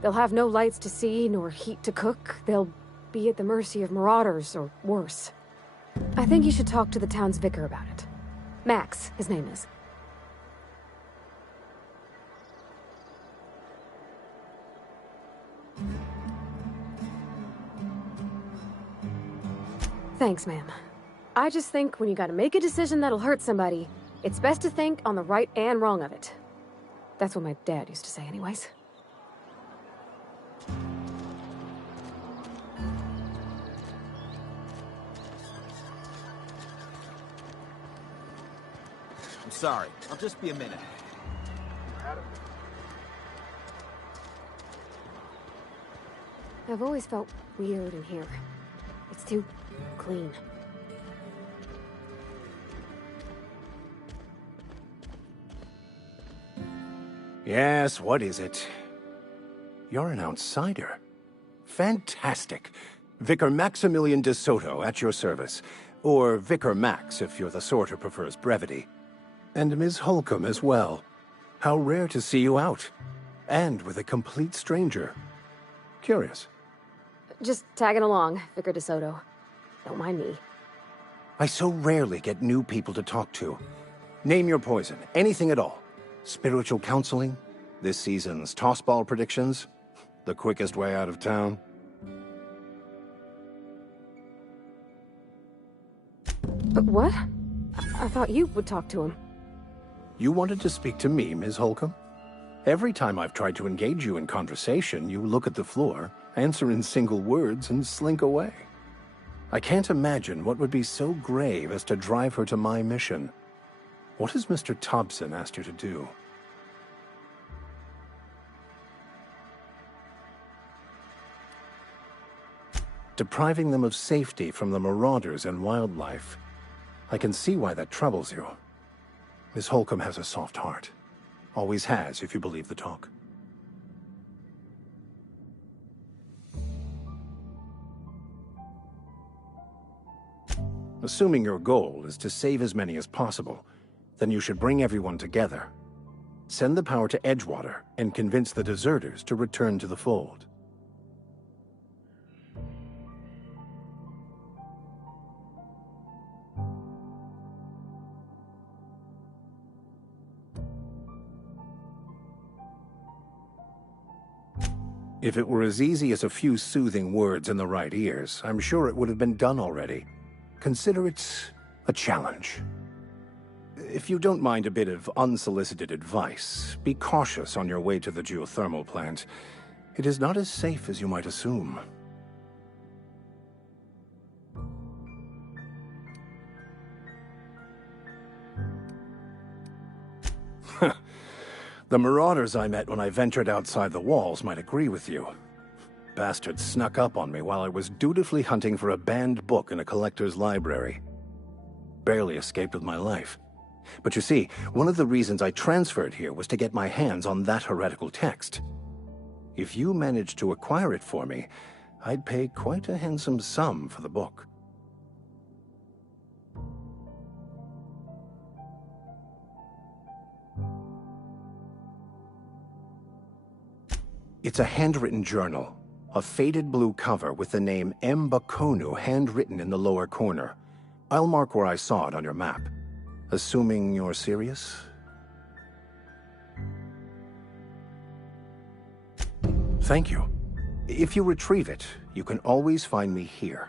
They'll have no lights to see, nor heat to cook. They'll be at the mercy of marauders, or worse. I think you should talk to the town's vicar about it. Max, his name is. Thanks, ma'am. I just think when you gotta make a decision that'll hurt somebody, it's best to think on the right and wrong of it. That's what my dad used to say anyways. I'm sorry. I'll just be a minute. I've always felt weird in here. It's too clean. Yes, what is it? You're an outsider. Fantastic. Vicar Maximilian de Soto at your service. Or Vicar Max, if you're the sort who prefers brevity. And Ms. Holcomb as well. How rare to see you out. And with a complete stranger. Curious. Just tagging along, Vicar de Soto. Don't mind me. I so rarely get new people to talk to. Name your poison, anything at all. Spiritual counseling? This season's tossball predictions? The quickest way out of town? What? I thought you would talk to him. You wanted to speak to me, Ms. Holcomb? Every time I've tried to engage you in conversation, you look at the floor, answer in single words, and slink away. I can't imagine what would be so grave as to drive her to my mission. What has Mr. Thompson asked you to do? Depriving them of safety from the marauders and wildlife. I can see why that troubles you. Miss Holcomb has a soft heart. Always has, if you believe the talk. Assuming your goal is to save as many as possible, then you should bring everyone together. Send the power to Edgewater and convince the deserters to return to the fold. If it were as easy as a few soothing words in the right ears, I'm sure it would have been done already. Consider it a challenge. If you don't mind a bit of unsolicited advice, be cautious on your way to the geothermal plant. It is not as safe as you might assume. The marauders I met when I ventured outside the walls might agree with you. Bastards snuck up on me while I was dutifully hunting for a banned book in a collector's library. Barely escaped with my life. But you see, one of the reasons I transferred here was to get my hands on that heretical text. If you managed to acquire it for me, I'd pay quite a handsome sum for the book. It's a handwritten journal. A faded blue cover with the name M'Bakono handwritten in the lower corner. I'll mark where I saw it on your map. Assuming you're serious? Thank you. If you retrieve it, you can always find me here.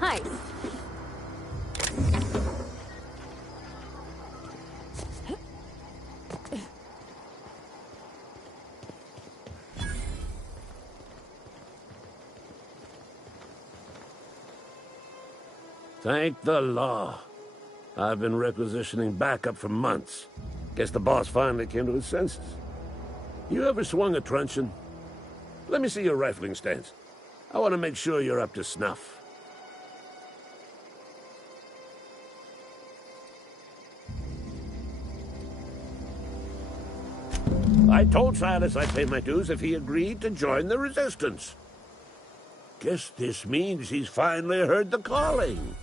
Nice. Thank the law. I've been requisitioning backup for months. Guess the boss finally came to his senses. You ever swung a truncheon? Let me see your rifling stance. I want to make sure you're up to snuff. I told Silas I'd pay my dues if he agreed to join the Resistance. Guess this means he's finally heard the calling.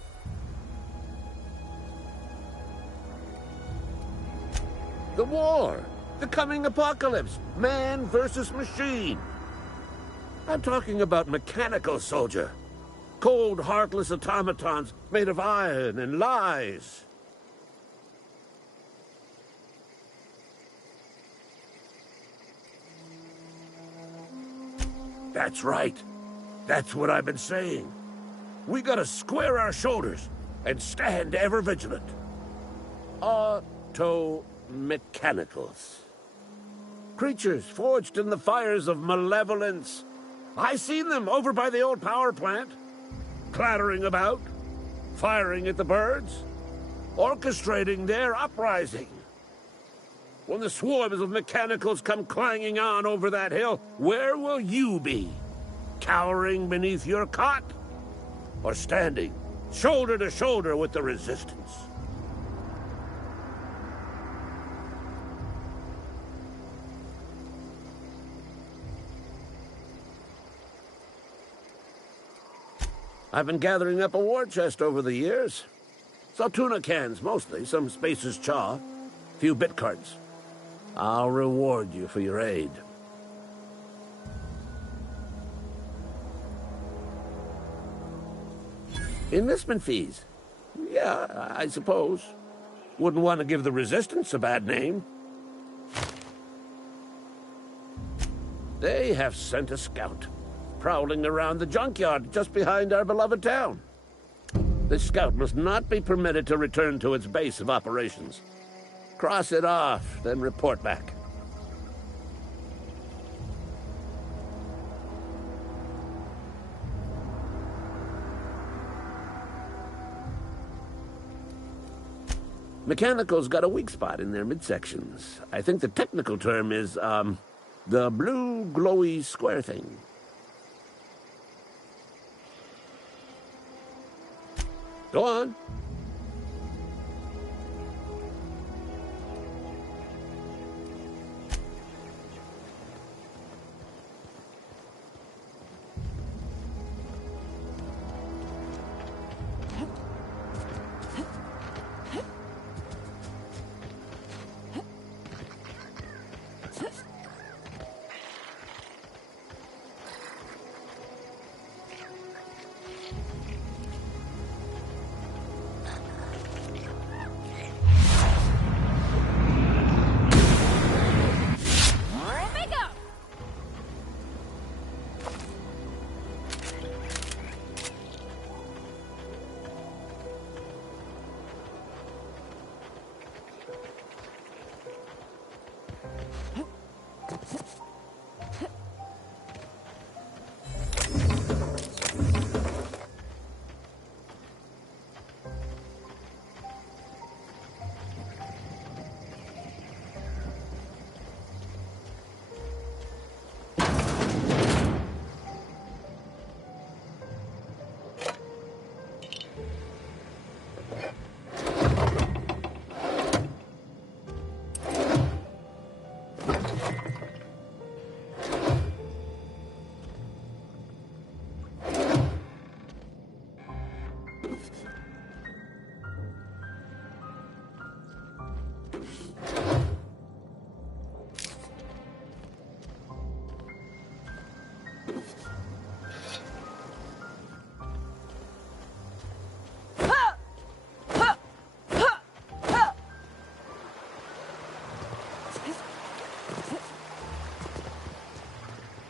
The war! The coming apocalypse! Man versus machine! I'm talking about mechanical soldier. Cold, heartless automatons made of iron and lies. That's right. That's what I've been saying. We gotta square our shoulders and stand ever vigilant. Auto-mechanicals. Creatures forged in the fires of malevolence. I seen them over by the old power plant. Clattering about, firing at the birds, orchestrating their uprising. When the swarms of mechanicals come clanging on over that hill, where will you be? Cowering beneath your cot? Or standing, shoulder to shoulder with the Resistance? I've been gathering up a war chest over the years. Saltuna cans, mostly. Some Spacer's chaw. Few bit carts. I'll reward you for your aid. Enlistment fees. Yeah, I suppose. Wouldn't want to give the Resistance a bad name. They have sent a scout, prowling around the junkyard just behind our beloved town. This scout must not be permitted to return to its base of operations. Cross it off, then report back. Mechanical's got a weak spot in their midsections. I think the technical term is, the blue glowy square thing. Go on.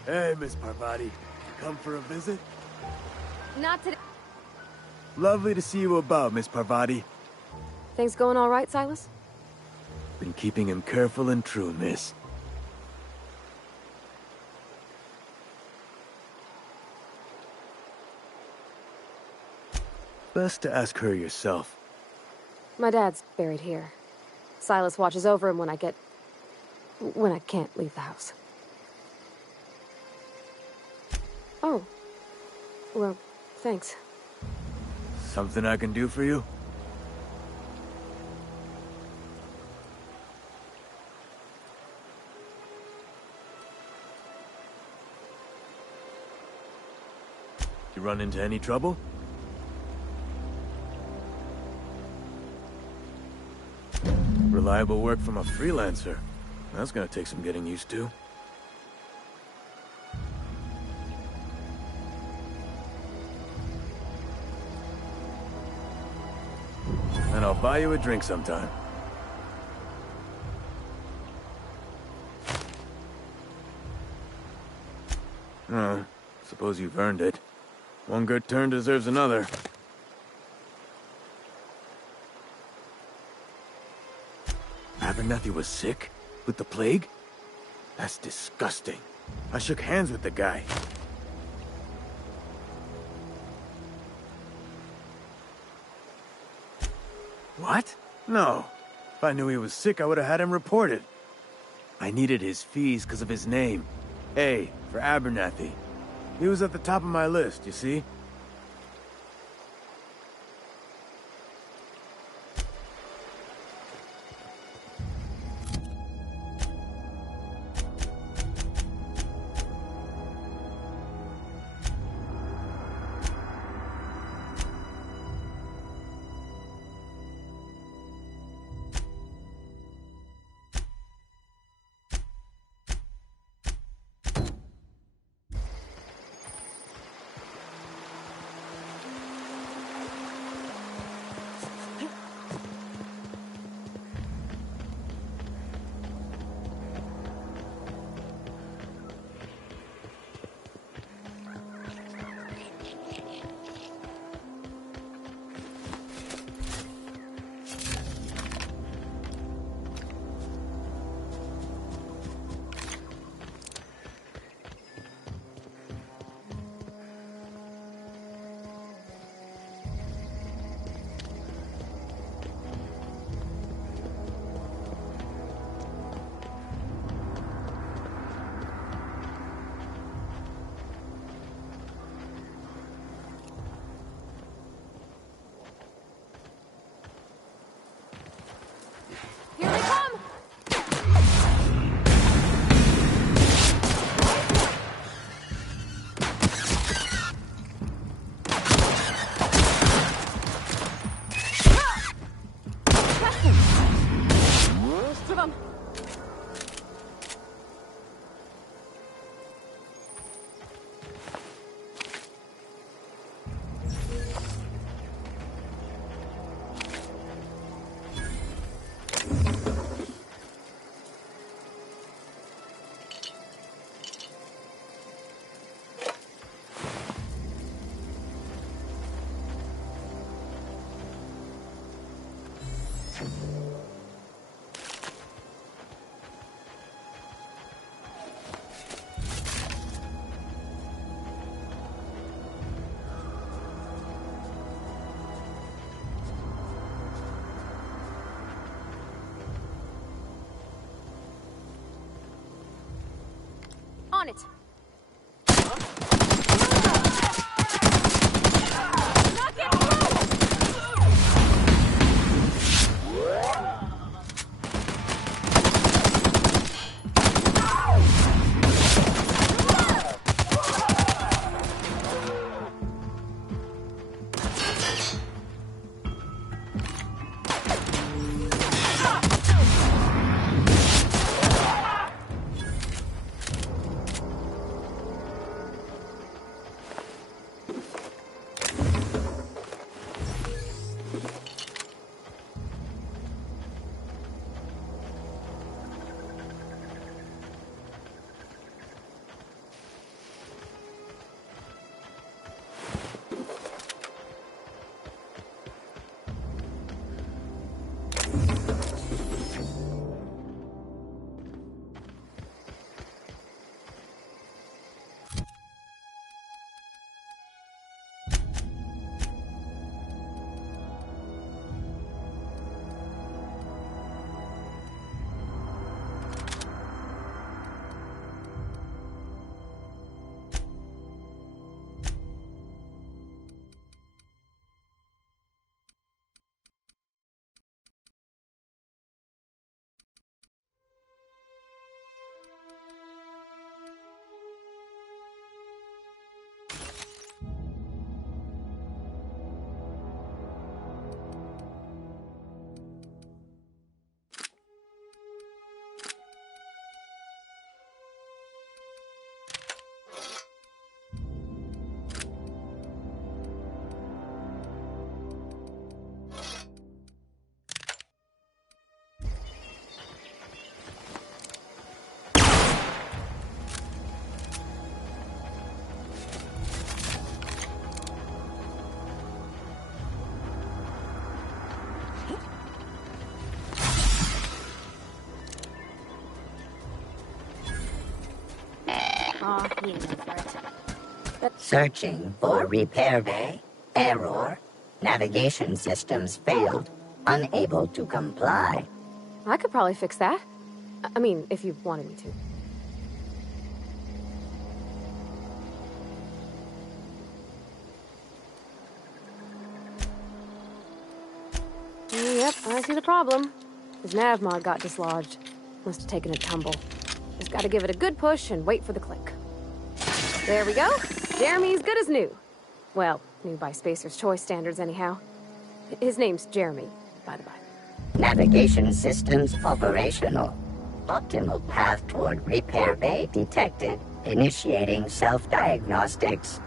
Hey, Miss Parvati. Come for a visit? Not today. Lovely to see you about, Miss Parvati. Things going all right, Silas? Been keeping him careful and true, miss. Best to ask her yourself. My dad's buried here. Silas watches over him when I can't leave the house. Oh. Well, thanks. Something I can do for you? You run into any trouble? Reliable work from a freelancer. That's gonna take some getting used to. And I'll buy you a drink sometime. Suppose you've earned it. One good turn deserves another. Abernathy was sick? With the plague? That's disgusting. I shook hands with the guy. What? No. If I knew he was sick, I would have had him reported. I needed his fees because of his name. A, for Abernathy. He was at the top of my list, you see? on it! Aw, you know for it. Searching for repair bay. Error. Navigation systems failed. Unable to comply. I could probably fix that. I mean, if you wanted me to. Yep, I see the problem. His nav mod got dislodged. Must have taken a tumble. Just gotta give it a good push and wait for the click. There we go. Jeremy's good as new. Well, new by Spacer's Choice standards anyhow. His name's Jeremy, by the by. Navigation systems operational. Optimal path toward repair bay detected. Initiating self-diagnostics.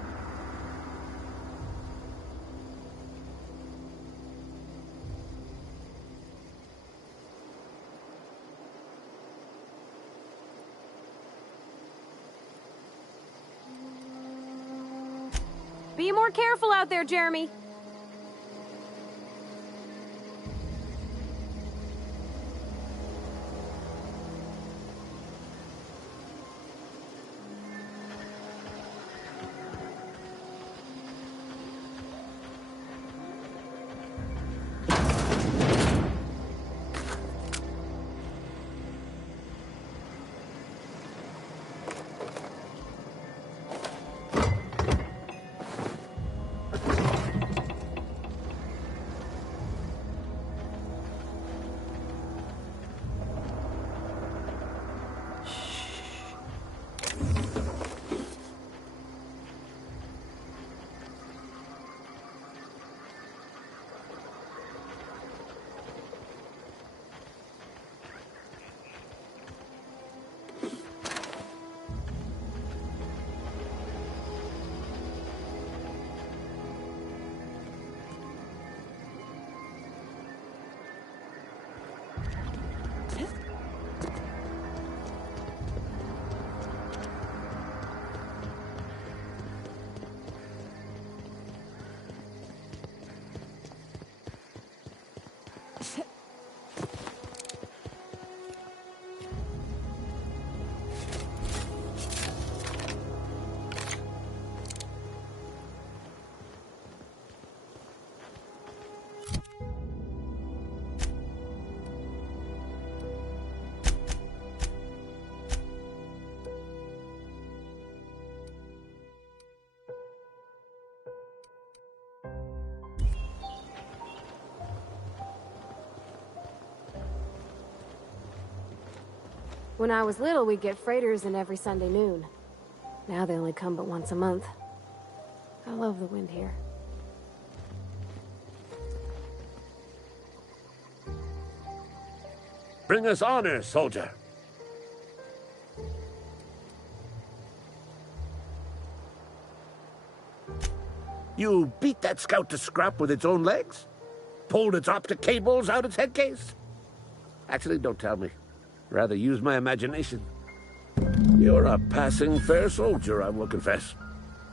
Be more careful out there, Jeremy. When I was little, we'd get freighters in every Sunday noon. Now they only come but once a month. I love the wind here. Bring us honor, soldier. You beat that scout to scrap with its own legs? Pulled its optic cables out its head case? Actually, don't tell me. Rather use my imagination. You're a passing fair soldier, I will confess.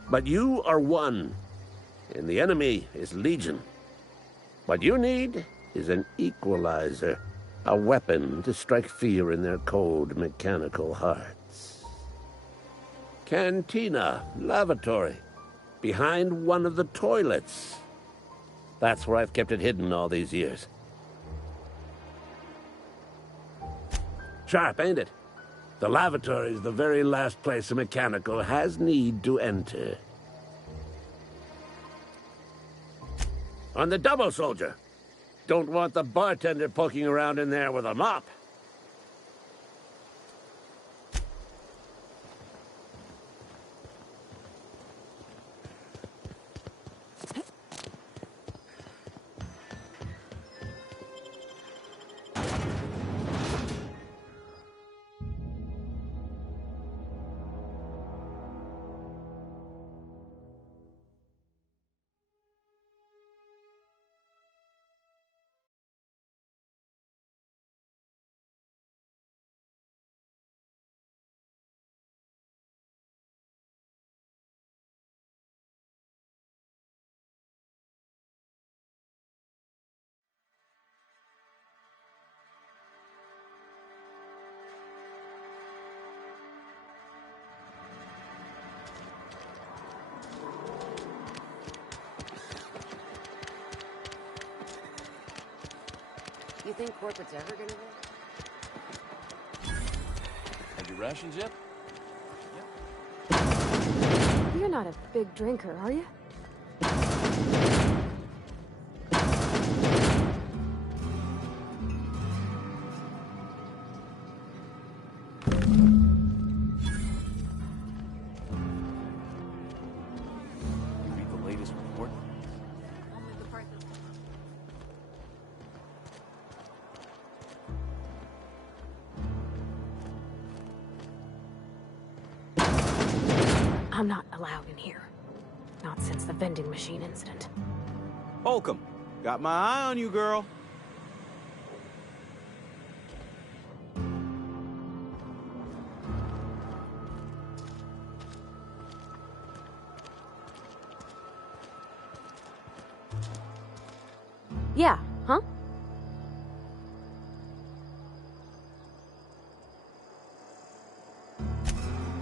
But you are one, and the enemy is legion. What you need is an equalizer, a weapon to strike fear in their cold, mechanical hearts. Cantina, lavatory, behind one of the toilets. That's where I've kept it hidden all these years. Sharp, ain't it? The lavatory is the very last place a mechanical has need to enter. On the double, soldier. Don't want the bartender poking around in there with a mop. You think corporate's ever gonna win? Have your rations yet? You're not a big drinker, are you? You read the latest report? I'm not allowed in here. Not since the vending machine incident. Holcomb, got my eye on you, girl. Yeah, huh?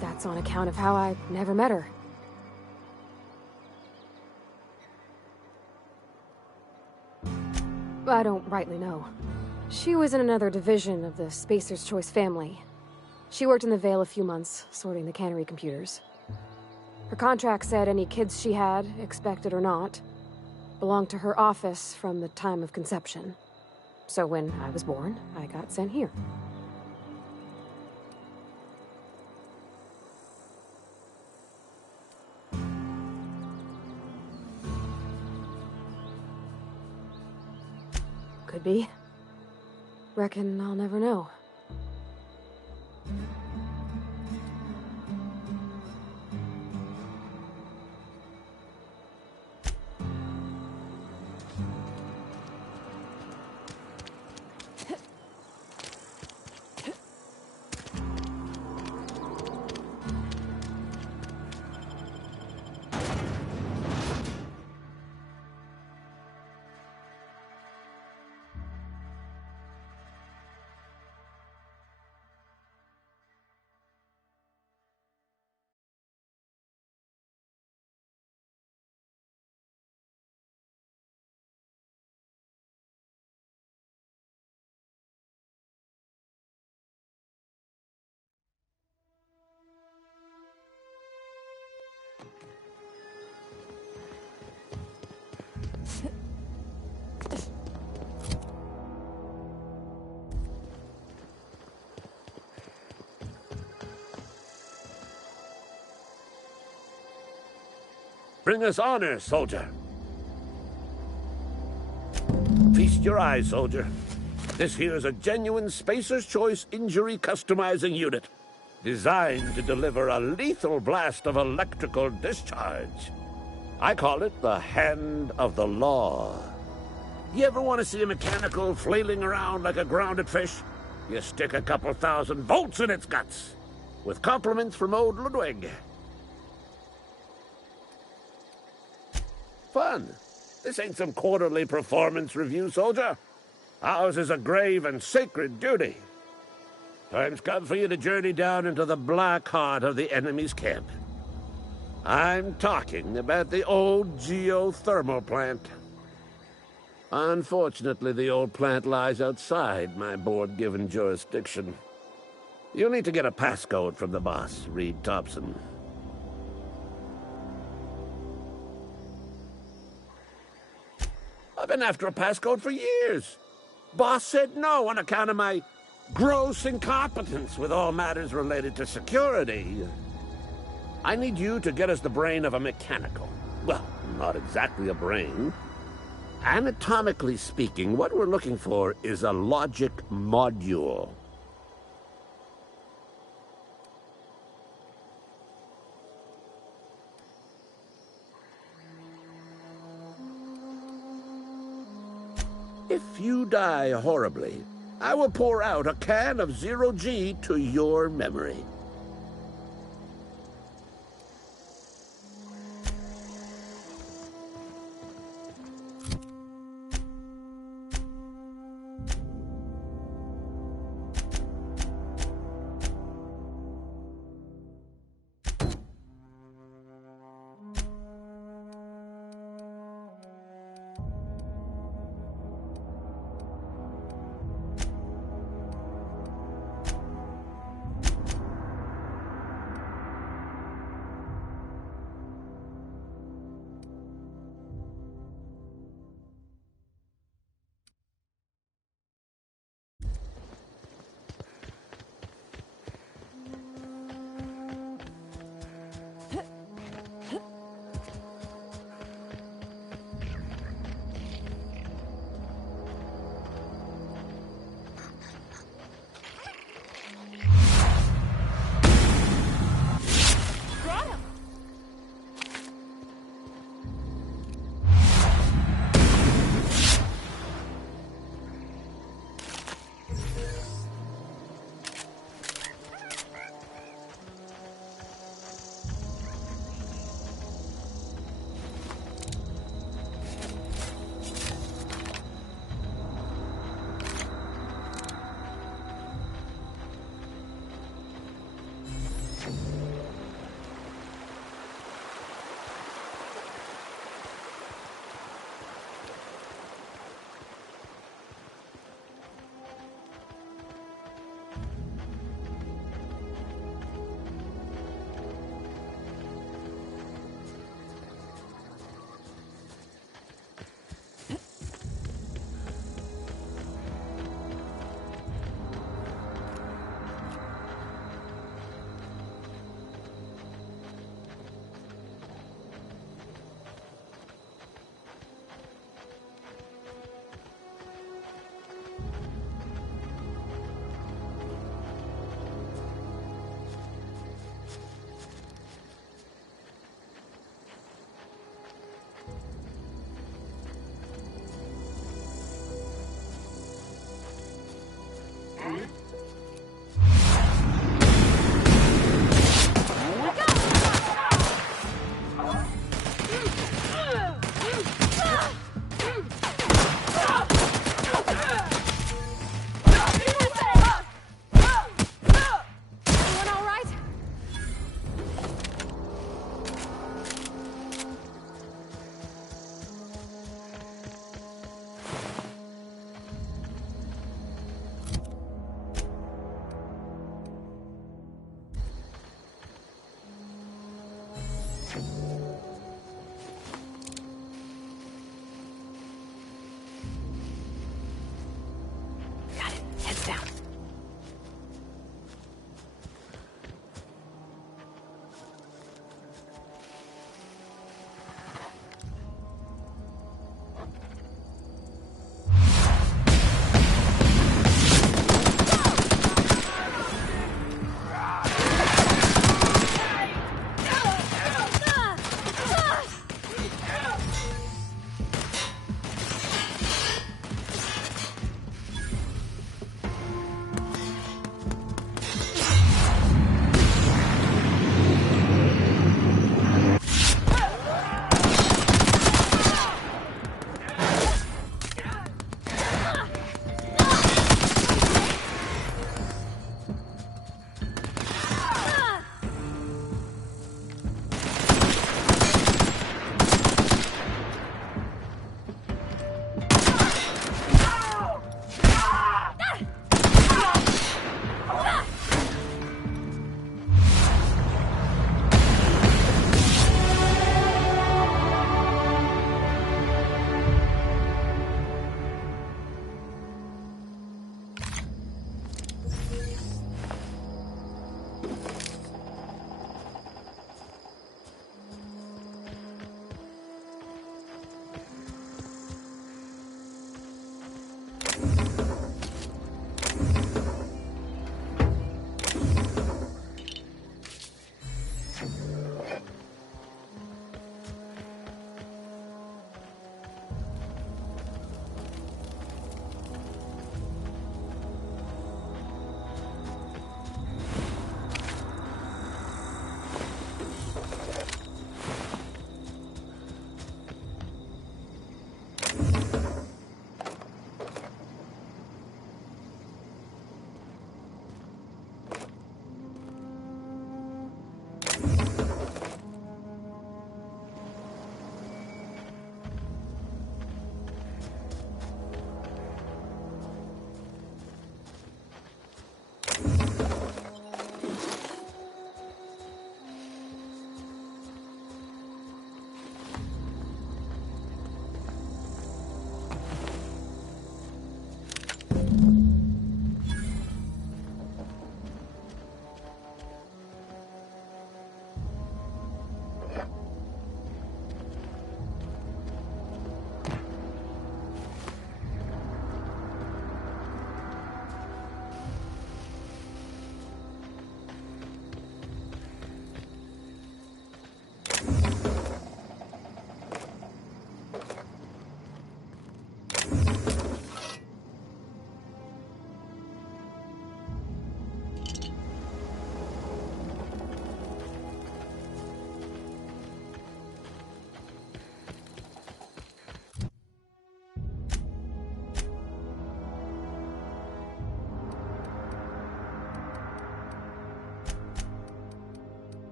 That's on account of how I never met her. I don't rightly know. She was in another division of the Spacer's Choice family. She worked in the Vale a few months, sorting the cannery computers. Her contract said any kids she had, expected or not, belonged to her office from the time of conception. So when I was born, I got sent here. Could be. Reckon I'll never know. Bring us honor, soldier. Feast your eyes, soldier. This here's a genuine Spacer's Choice injury customizing unit, designed to deliver a lethal blast of electrical discharge. I call it the Hand of the Law. You ever want to see a mechanical flailing around like a grounded fish? You stick a couple thousand volts in its guts. With compliments from old Ludwig. Fun. This ain't some quarterly performance review, soldier. Ours is a grave and sacred duty. Time's come for you to journey down into the black heart of the enemy's camp. I'm talking about the old geothermal plant. Unfortunately, the old plant lies outside my board-given jurisdiction. You'll need to get a passcode from the boss, Reed Thompson. I've been after a passcode for years. Boss said no on account of my gross incompetence with all matters related to security. I need you to get us the brain of a mechanical. Well, not exactly a brain. Anatomically speaking, what we're looking for is a logic module. If you die horribly, I will pour out a can of Zero-G to your memory.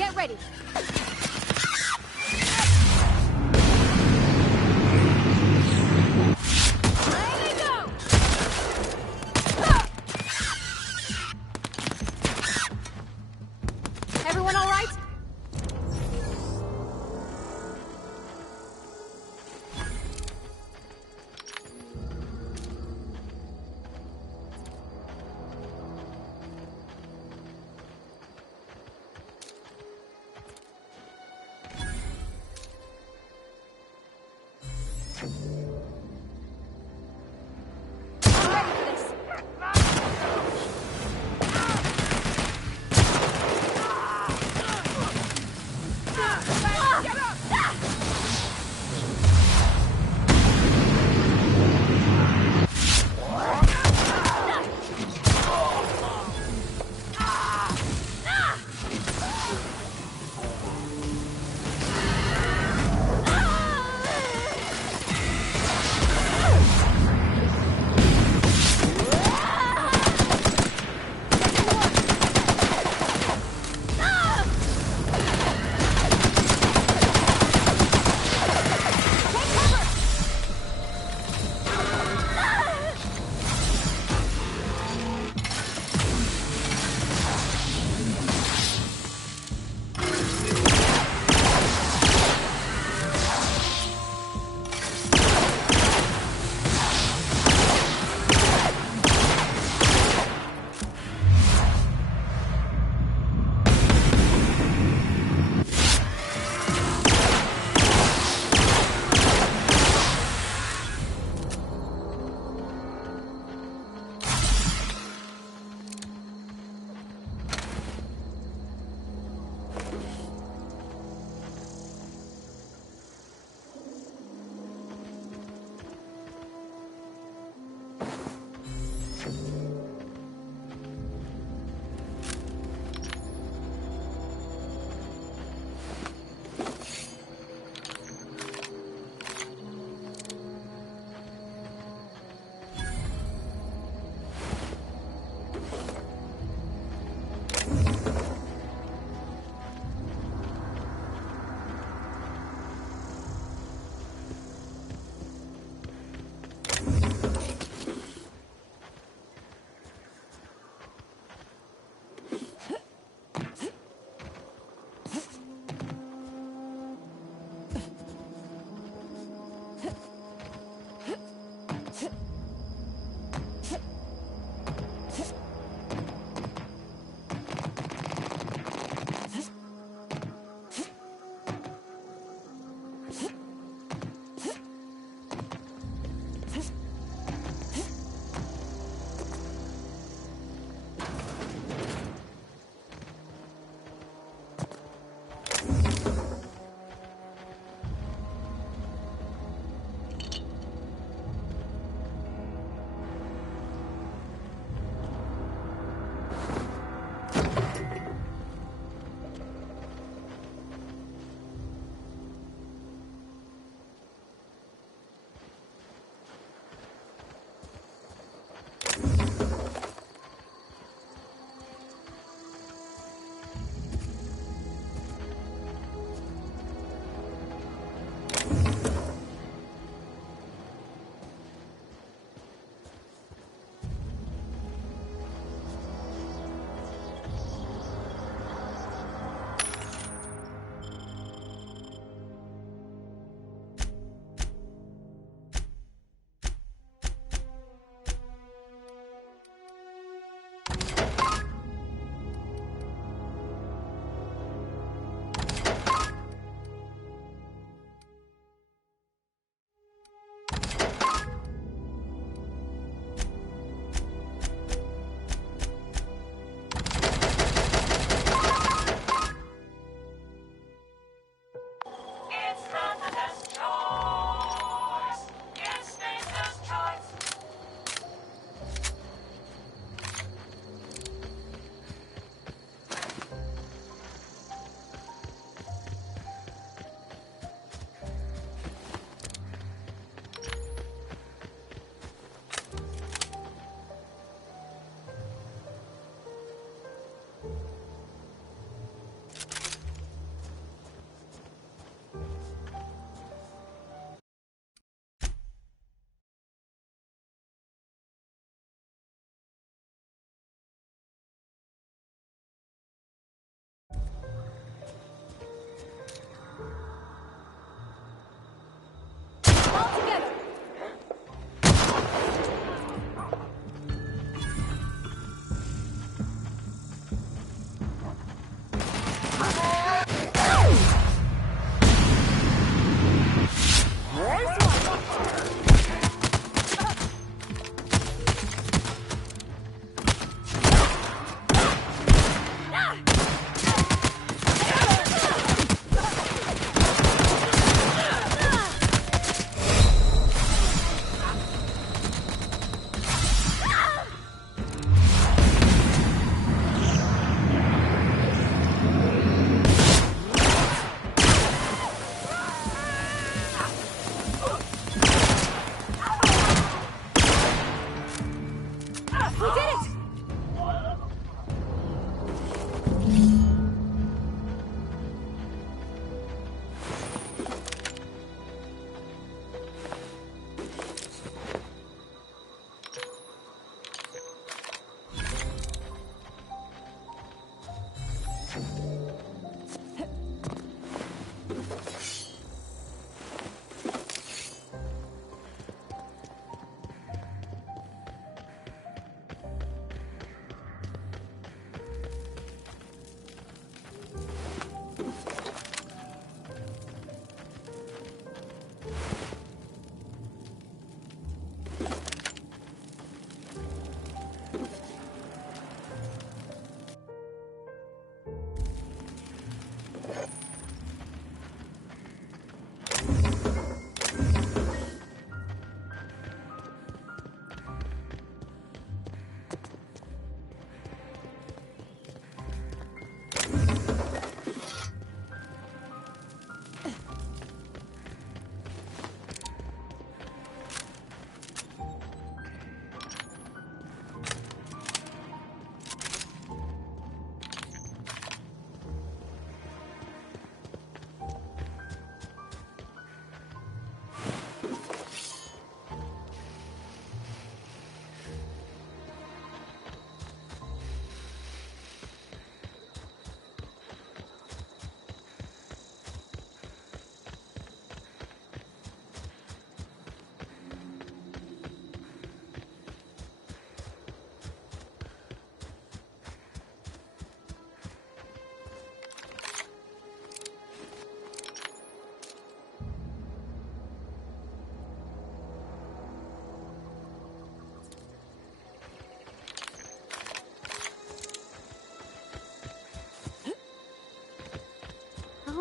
Get ready. Everyone all right?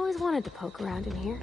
always wanted to poke around in here.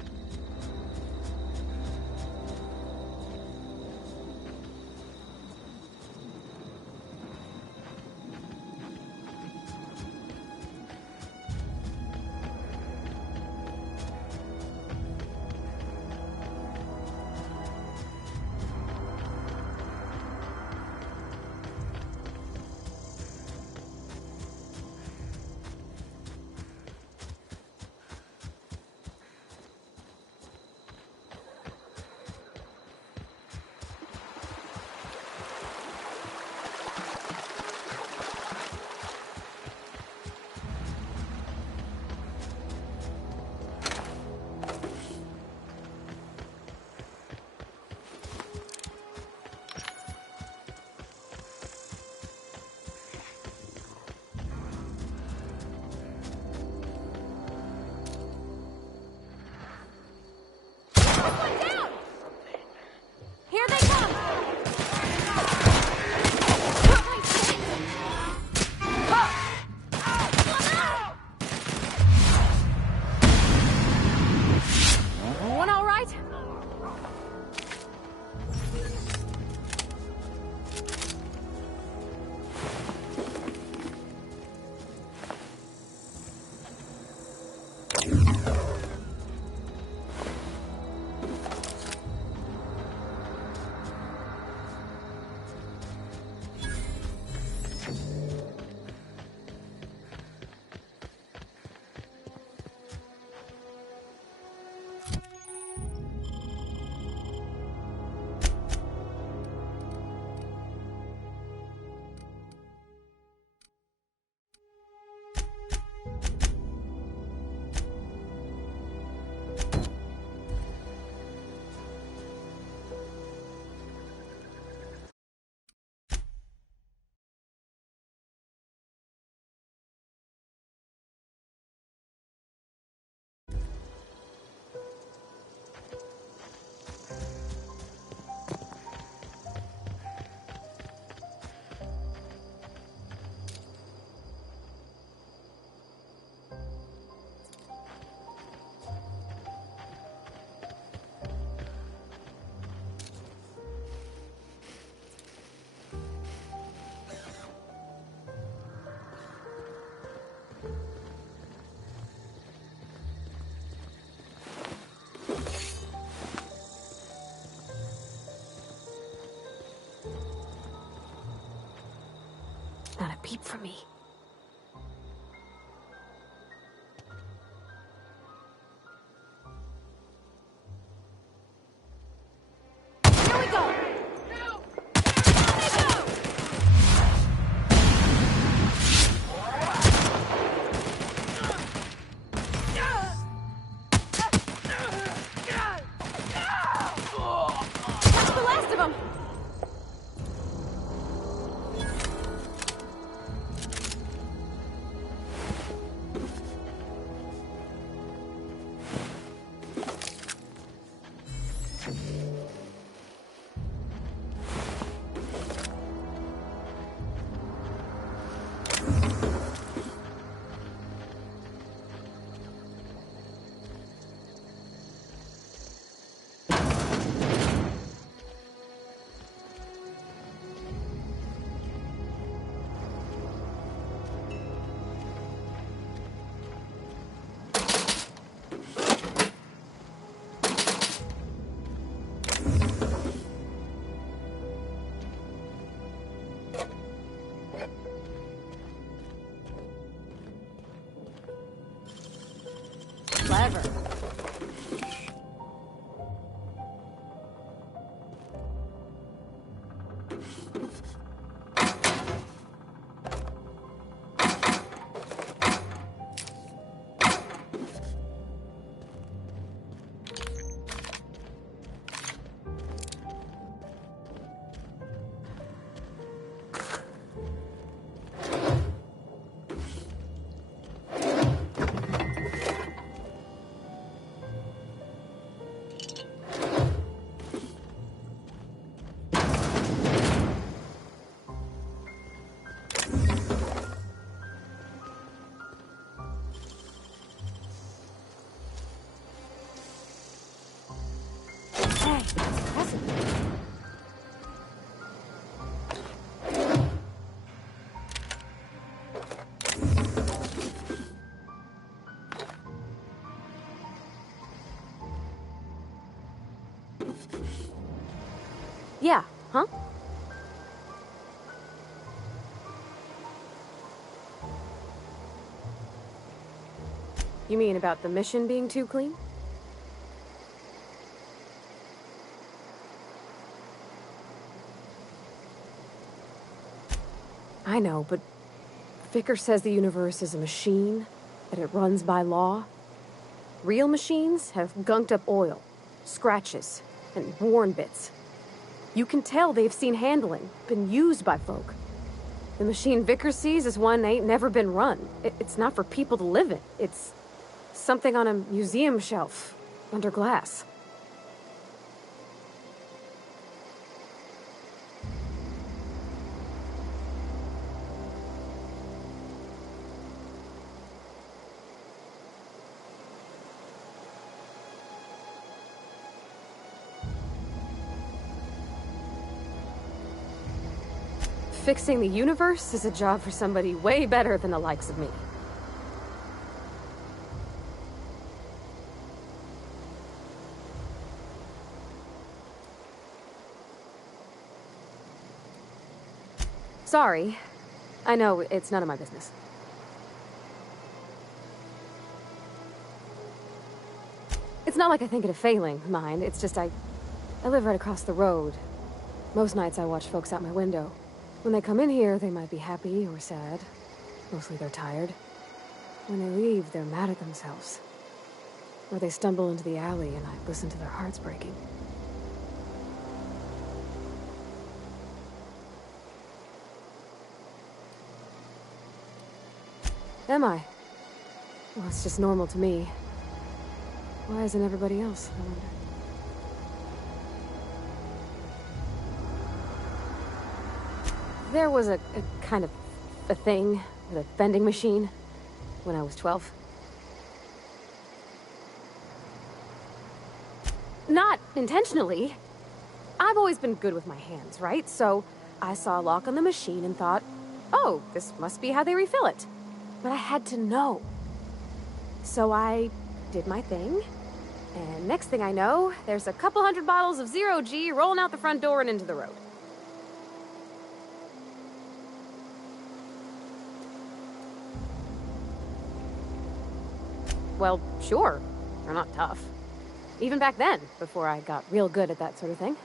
Not a peep from me. Here we go! That's the last of them! You mean about the mission being too clean? I know, but Vicar says the universe is a machine, that it runs by law. Real machines have gunked up oil, scratches, and worn bits. You can tell they've seen handling, been used by folk. The machine Vicar sees is one ain't never been run. It's not for people to live in. It's something on a museum shelf, under glass. Fixing the universe is a job for somebody way better than the likes of me. Sorry. I know it's none of my business. It's not like I think it a failing, mind. It's just I live right across the road. Most nights I watch folks out my window. When they come in here, they might be happy or sad. Mostly they're tired. When they leave, they're mad at themselves. Or they stumble into the alley and I listen to their hearts breaking. Am I? Well, it's just normal to me. Why isn't everybody else, I wonder? There was a kind of a thing with a vending machine when I was 12. Not intentionally. I've always been good with my hands, right? So I saw a lock on the machine and thought, oh, this must be how they refill it. But I had to know. So I did my thing, and next thing I know, there's a couple hundred bottles of Zero G rolling out the front door and into the road. Well, sure. They're not tough. Even back then, before I got real good at that sort of thing.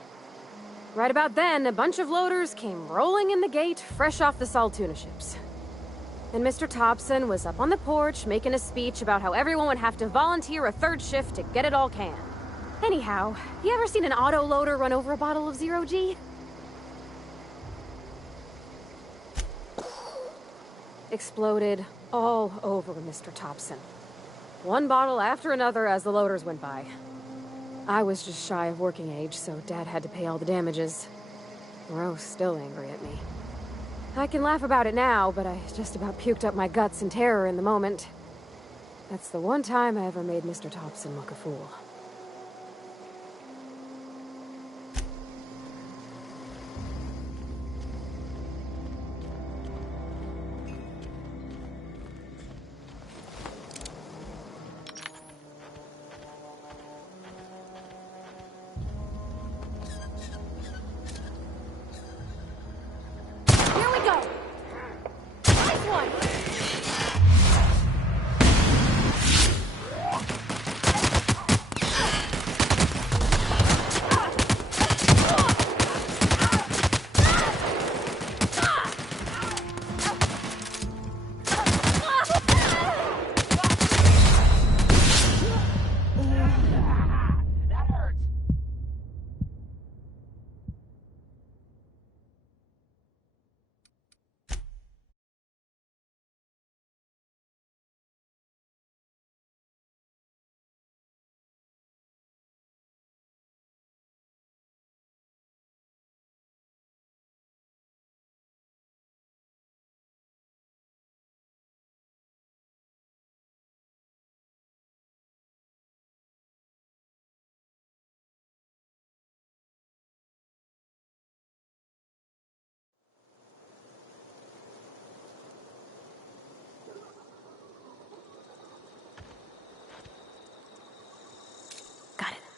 Right about then, a bunch of loaders came rolling in the gate, fresh off the Saltuna ships. And Mr. Thompson was up on the porch making a speech about how everyone would have to volunteer a third shift to get it all canned. Anyhow, you ever seen an auto loader run over a bottle of Zero G? Exploded all over Mr. Thompson. One bottle after another as the loaders went by. I was just shy of working age, so Dad had to pay all the damages. Rose still angry at me. I can laugh about it now, but I just about puked up my guts in terror in the moment. That's the one time I ever made Mr. Thompson look a fool.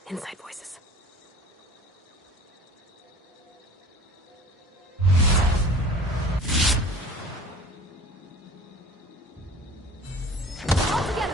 Inside voices. All together.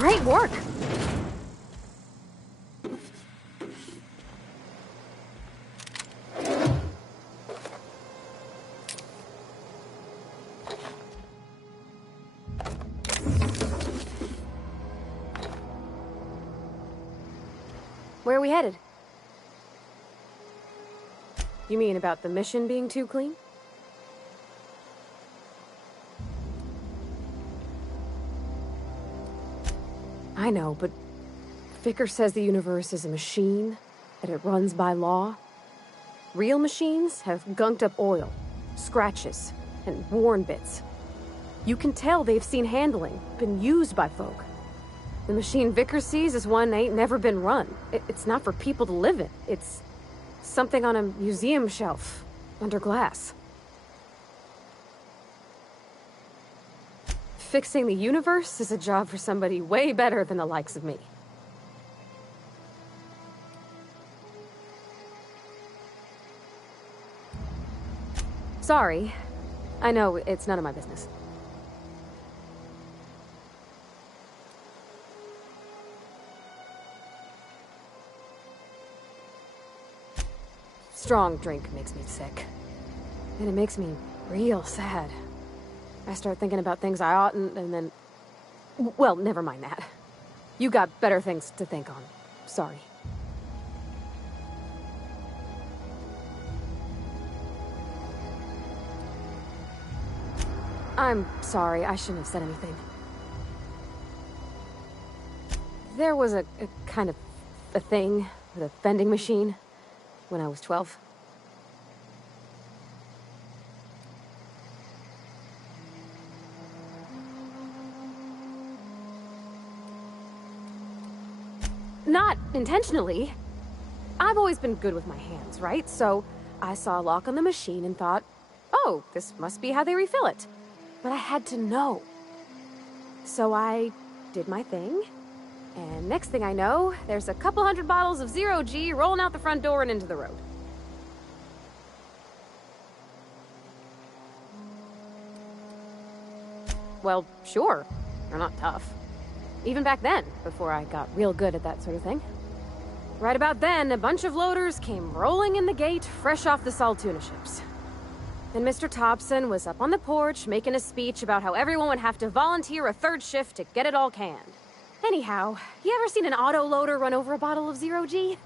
Great work! Where are we headed? You mean about the mission being too clean? I know, but Vickers says the universe is a machine, that it runs by law. Real machines have gunked up oil, scratches, and worn bits. You can tell they've seen handling, been used by folk. The machine Vickers sees is one ain't never been run. It's not for people to live in. It's something on a museum shelf, under glass. Fixing the universe is a job for somebody way better than the likes of me. Sorry. I know, it's none of my business. Strong drink makes me sick. And it makes me real sad. I start thinking about things I oughtn't, and then... Well, never mind that. You got better things to think on. Sorry. I'm sorry, I shouldn't have said anything. There was a kind of a thing with a vending machine when I was 12. Not intentionally. I've always been good with my hands, right? So I saw a lock on the machine and thought, oh, this must be how they refill it. But I had to know. So I did my thing, and next thing I know, there's a couple hundred bottles of Zero G rolling out the front door and into the road. Well, sure. They're not tough. Even back then, before I got real good at that sort of thing. Right about then, a bunch of loaders came rolling in the gate, fresh off the Saltuna ships. Then Mr. Thompson was up on the porch, making a speech about how everyone would have to volunteer a third shift to get it all canned. Anyhow, you ever seen an auto loader run over a bottle of Zero G?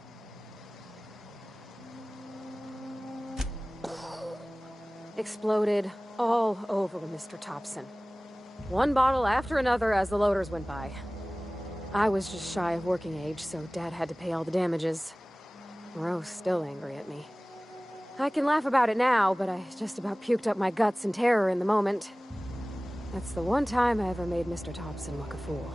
Exploded all over Mr. Thompson. One bottle after another as the loaders went by. I was just shy of working age, so Dad had to pay all the damages. Moreau's still angry at me. I can laugh about it now, but I just about puked up my guts in terror in the moment. That's the one time I ever made Mr. Thompson look a fool.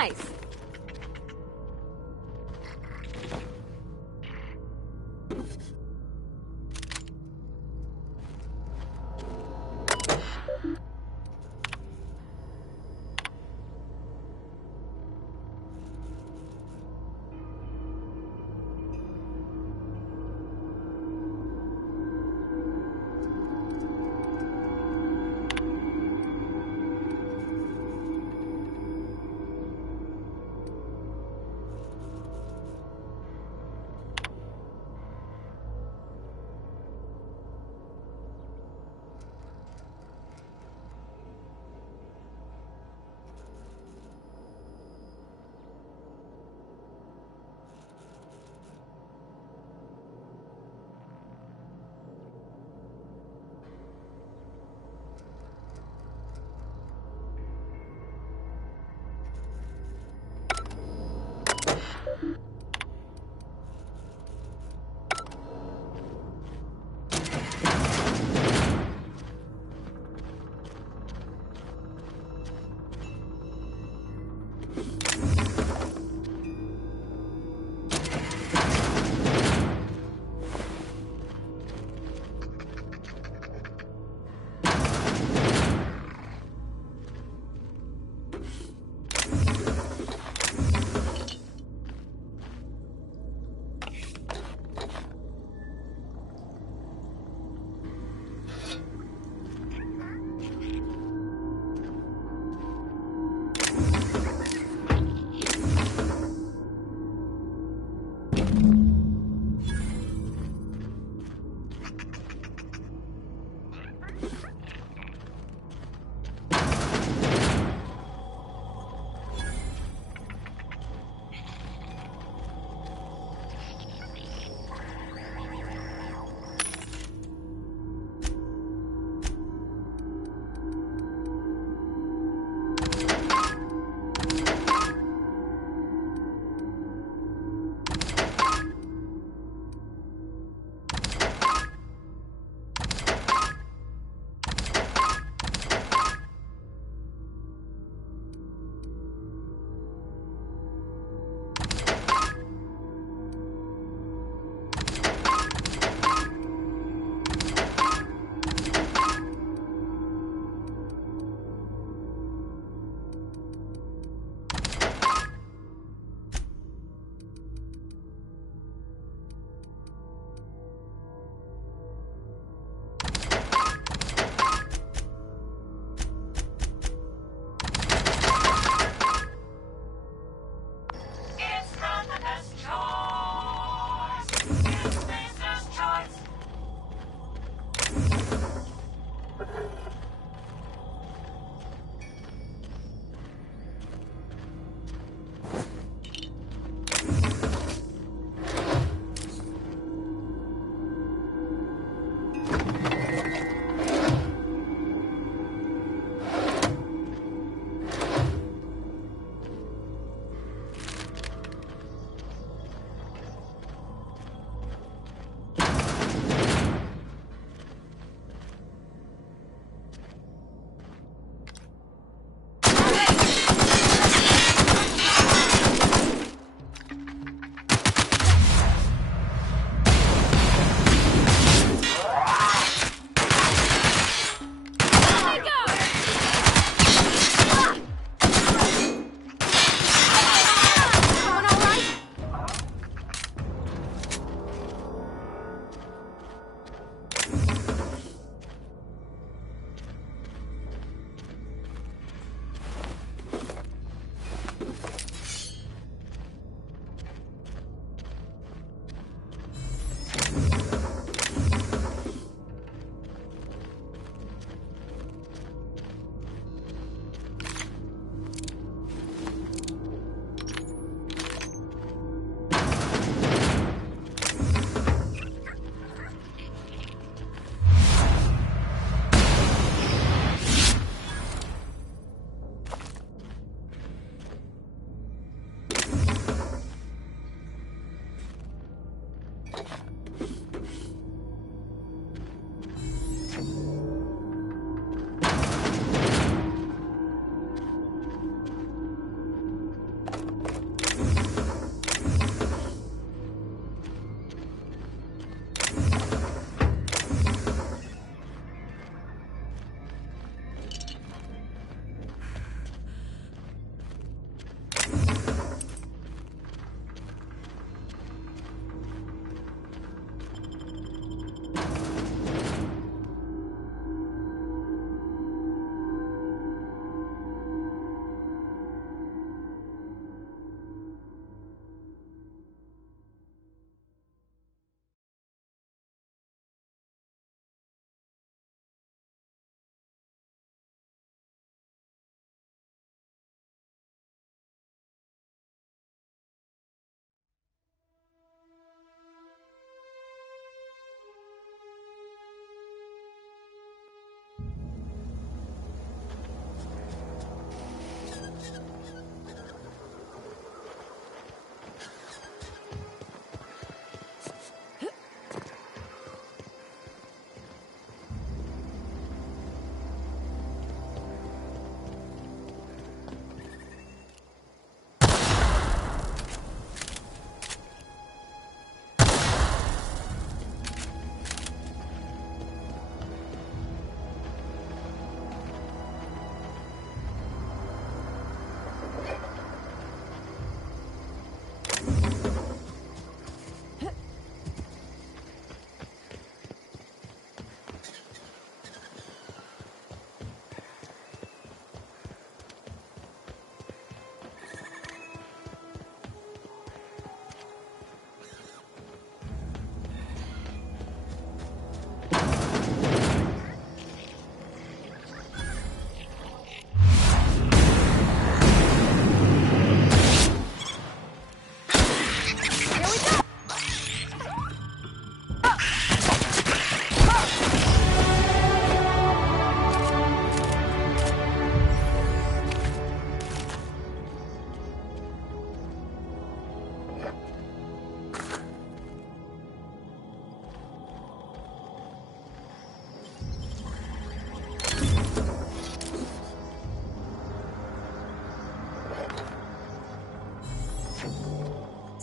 Nice.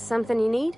Something you need?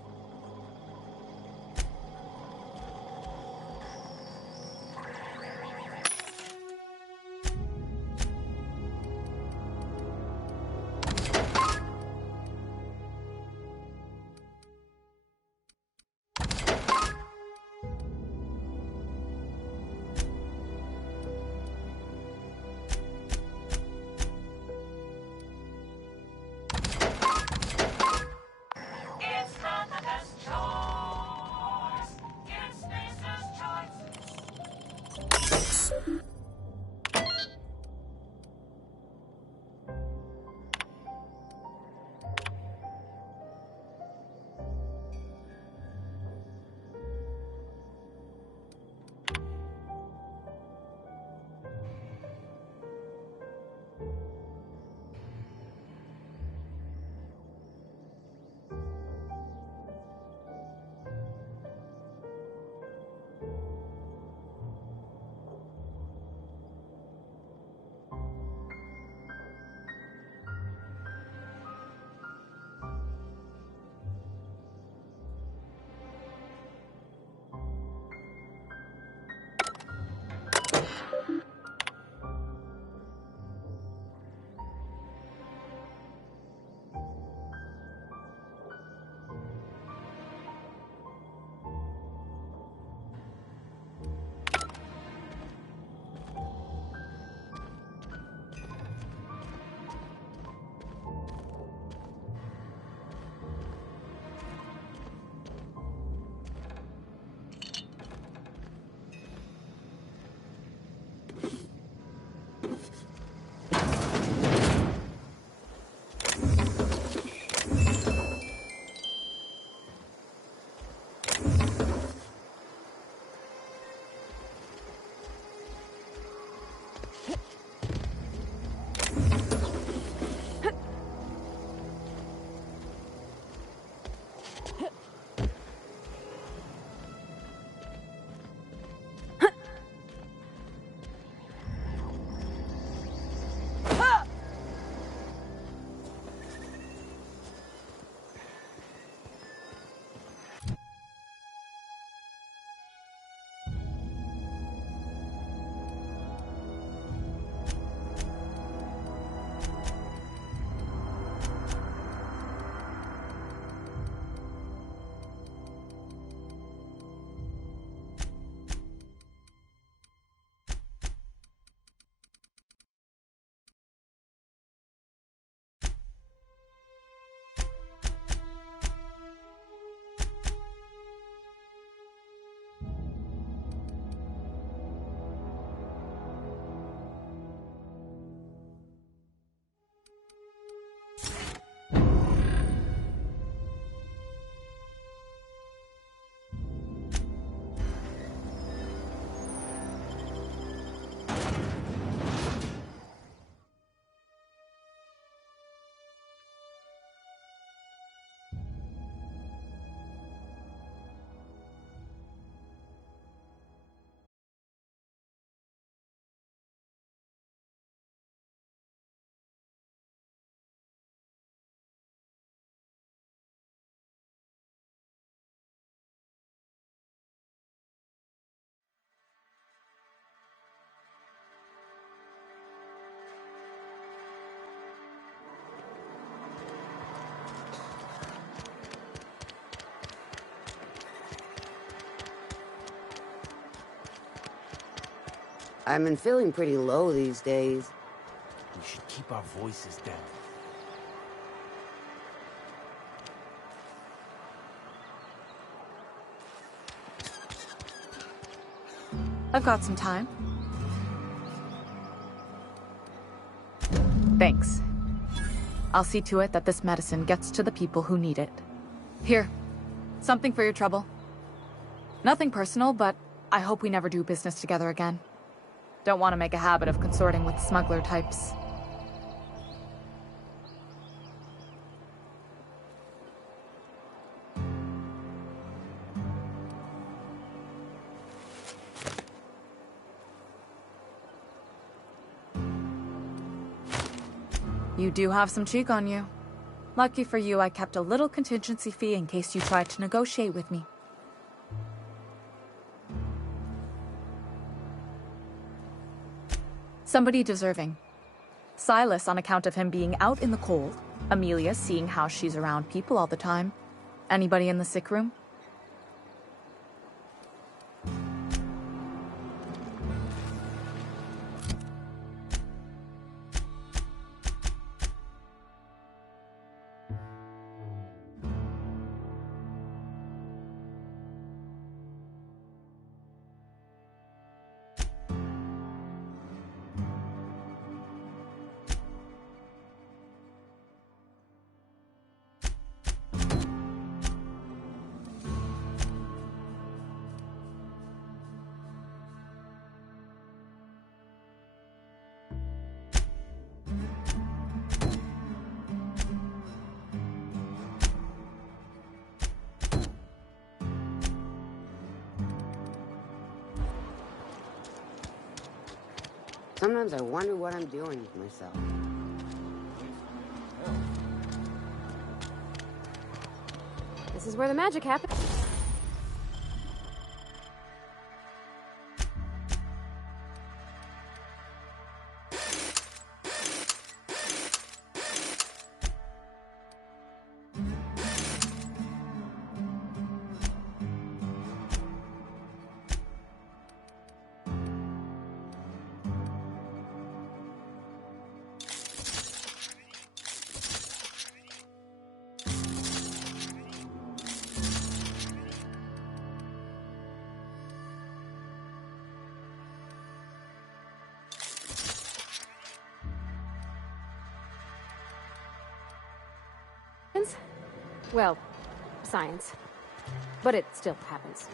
I've been feeling pretty low these days. We should keep our voices down. I've got some time. Thanks. I'll see to it that this medicine gets to the people who need it. Here, something for your trouble. Nothing personal, but I hope we never do business together again. Don't want to make a habit of consorting with smuggler types. You do have some cheek on you. Lucky for you, I kept a little contingency fee in case you tried to negotiate with me. Somebody deserving. Silas on account of him being out in the cold. Amelia seeing how she's around people all the time. Anybody in the sick room? Sometimes I wonder what I'm doing with myself. This is where the magic happens. Well, science. But it still happens.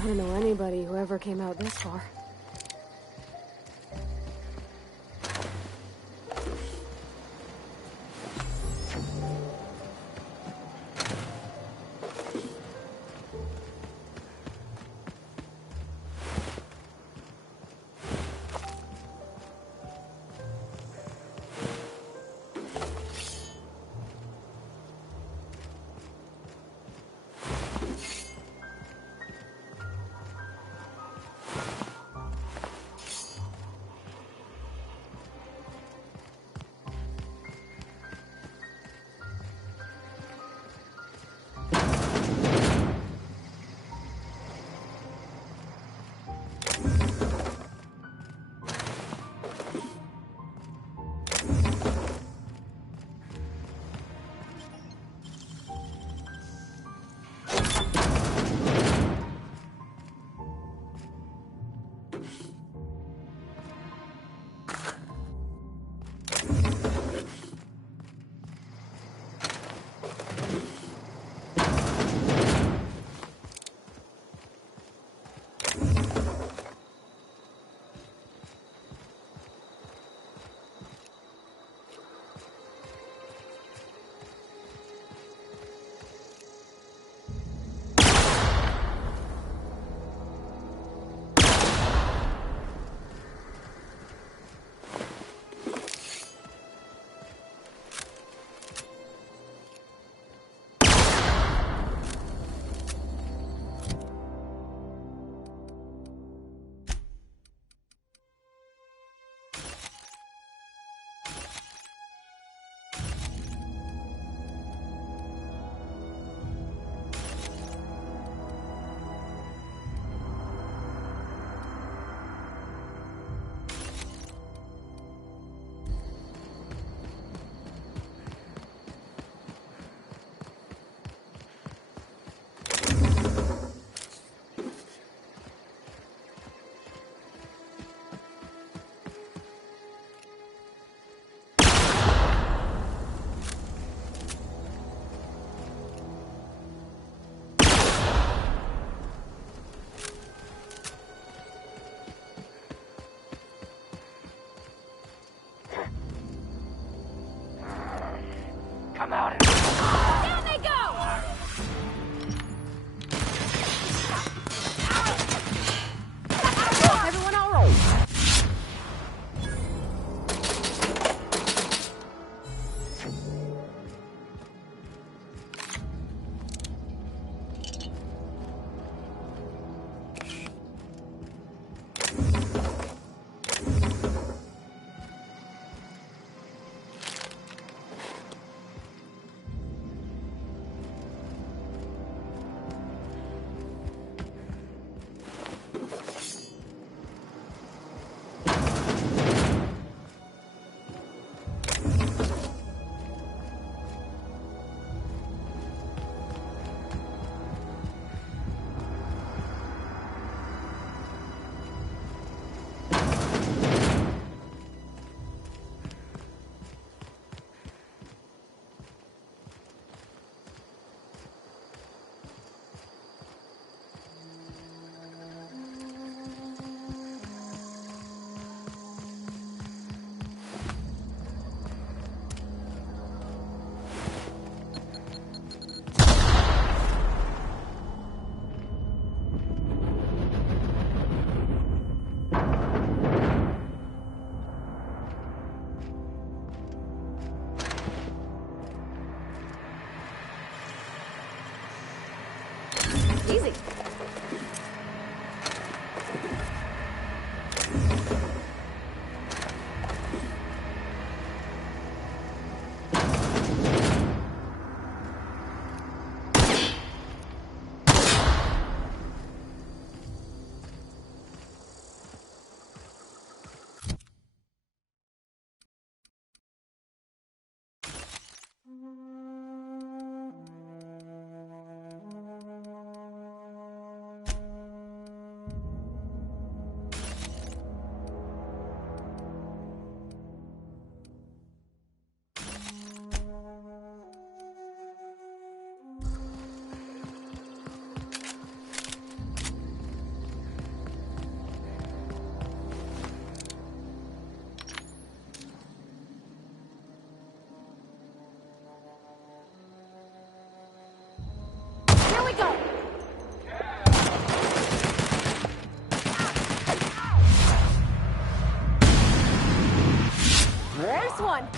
I don't know anybody who ever came out this far. Nice one!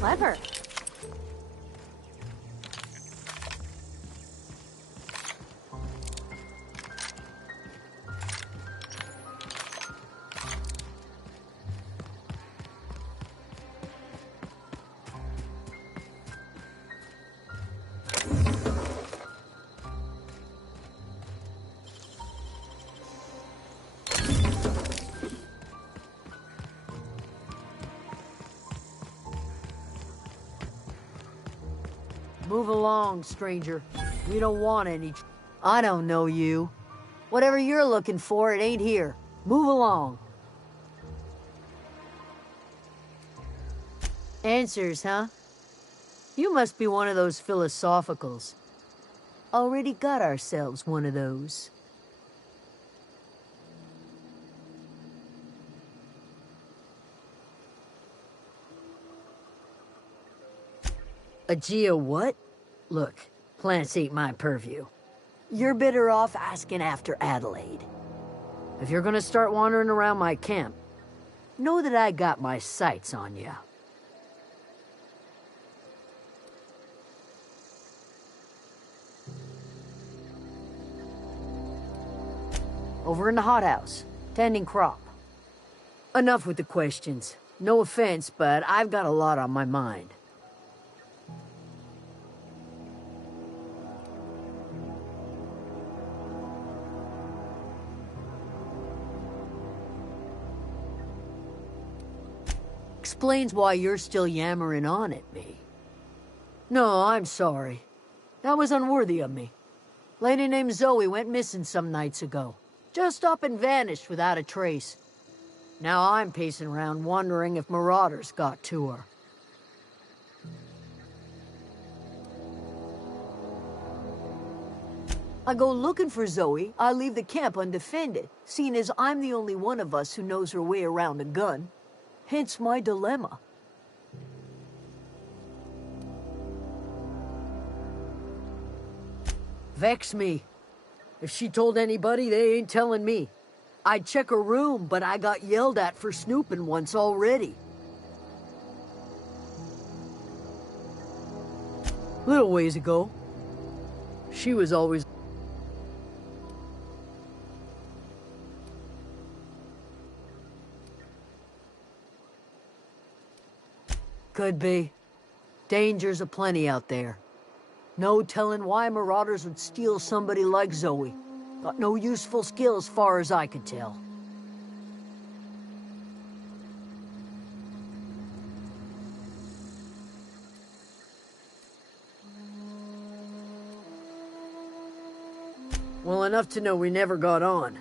Clever. Move along, stranger. We don't want any... I don't know you. Whatever you're looking for, it ain't here. Move along. Answers, huh? You must be one of those philosophicals. Already got ourselves one of those. A Geo what? Look, plants ain't my purview. You're better off asking after Adelaide. If you're gonna start wandering around my camp, know that I got my sights on you. Over in the hothouse, tending crop. Enough with the questions. No offense, but I've got a lot on my mind. Explains why you're still yammering on at me. No, I'm sorry. That was unworthy of me. Lady named Zoe went missing some nights ago. Just up and vanished without a trace. Now I'm pacing around wondering if marauders got to her. I go looking for Zoe, I leave the camp undefended, seeing as I'm the only one of us who knows her way around a gun. Hence my dilemma. Vex me. If she told anybody, they ain't telling me. I'd check her room, but I got yelled at for snooping once already. Little ways ago, she was always... Could be. Dangers aplenty out there. No telling why marauders would steal somebody like Zoe. Got no useful skill as far as I could tell. Well, enough to know we never got on.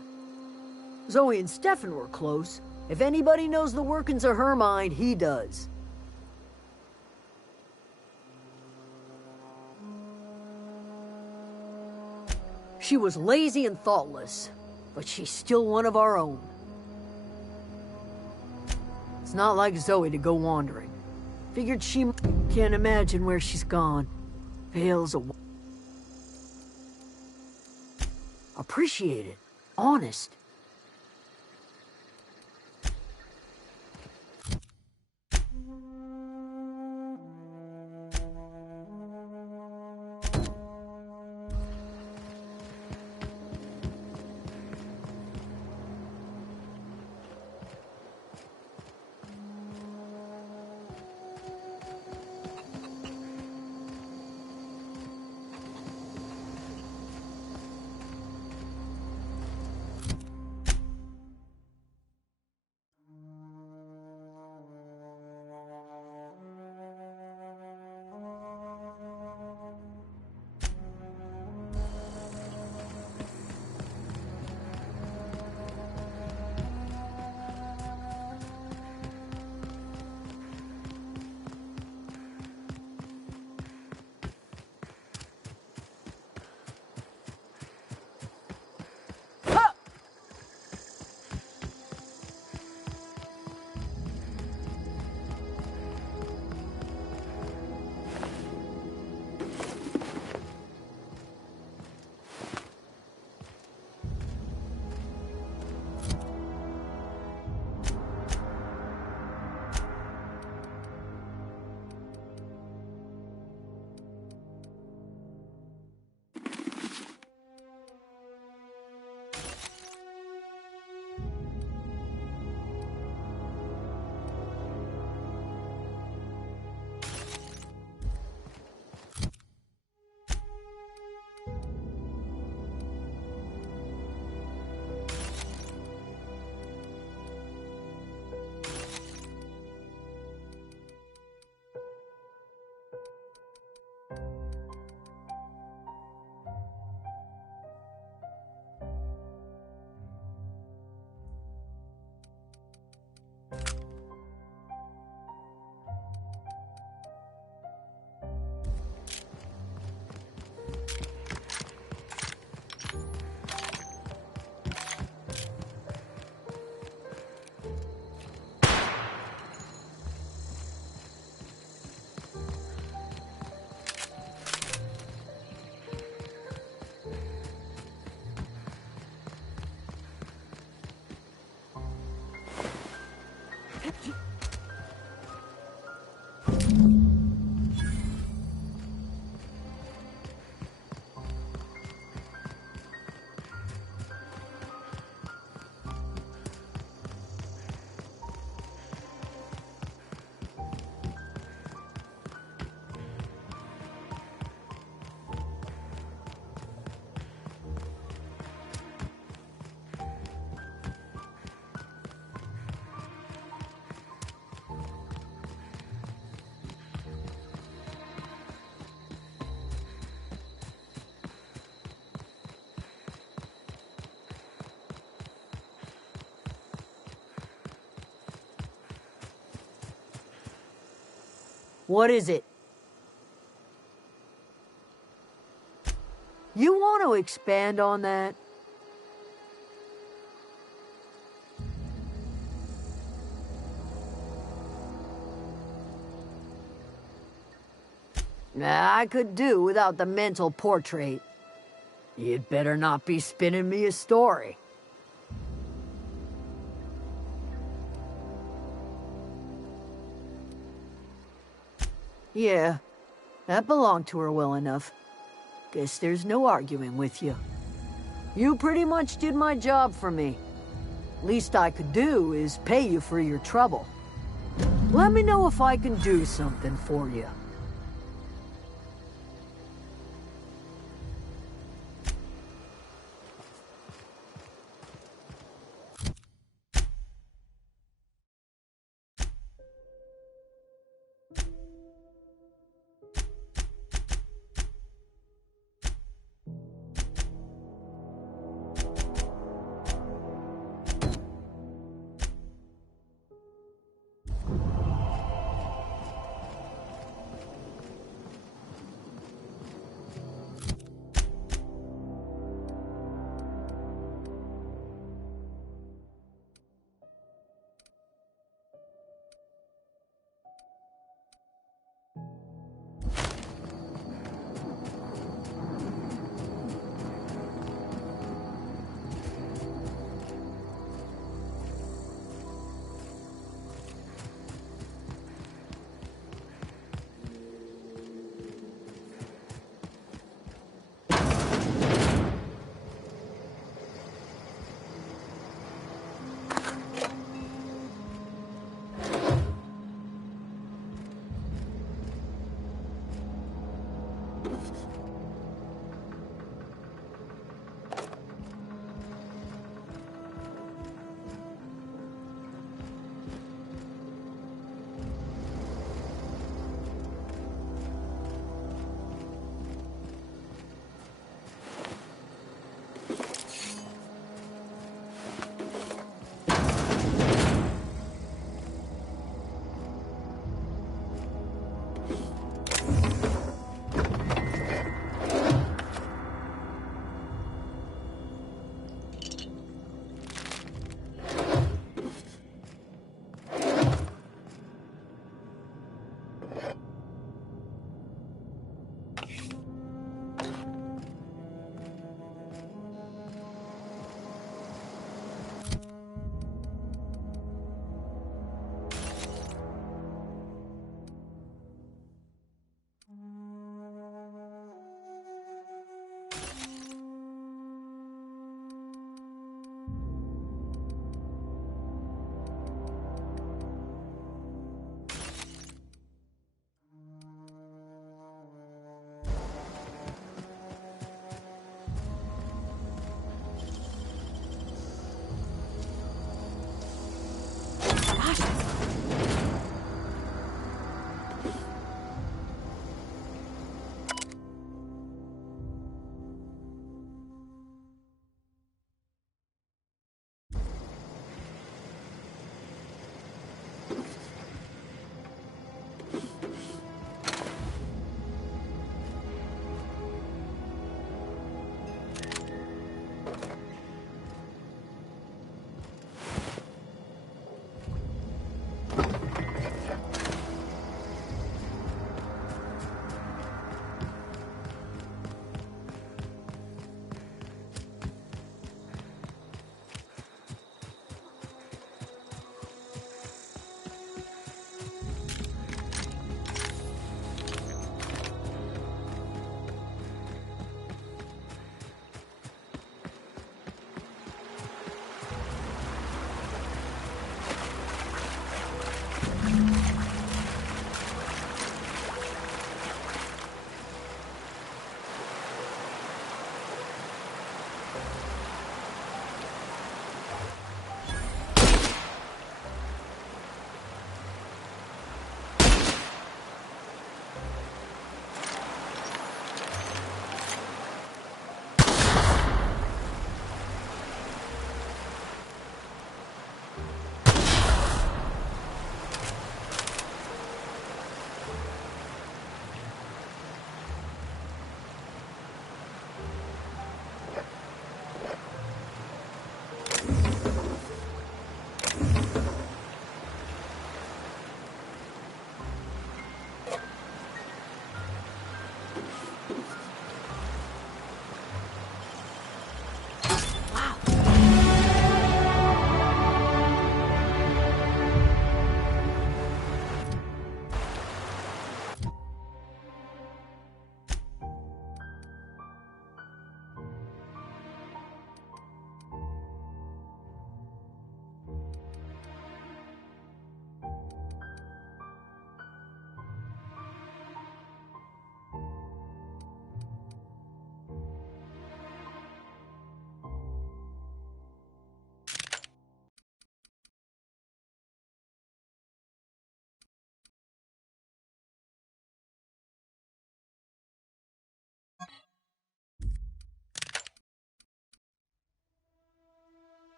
Zoe and Stefan were close. If anybody knows the workings of her mind, he does. She was lazy and thoughtless, but she's still one of our own. It's not like Zoe to go wandering. Figured she can't imagine where she's gone. Veils away. Appreciate it. Honest. What is it? You want to expand on that? I could do without the mental portrait. You'd better not be spinning me a story. Yeah, that belonged to her well enough. Guess there's no arguing with you. You pretty much did my job for me. Least I could do is pay you for your trouble. Let me know if I can do something for you.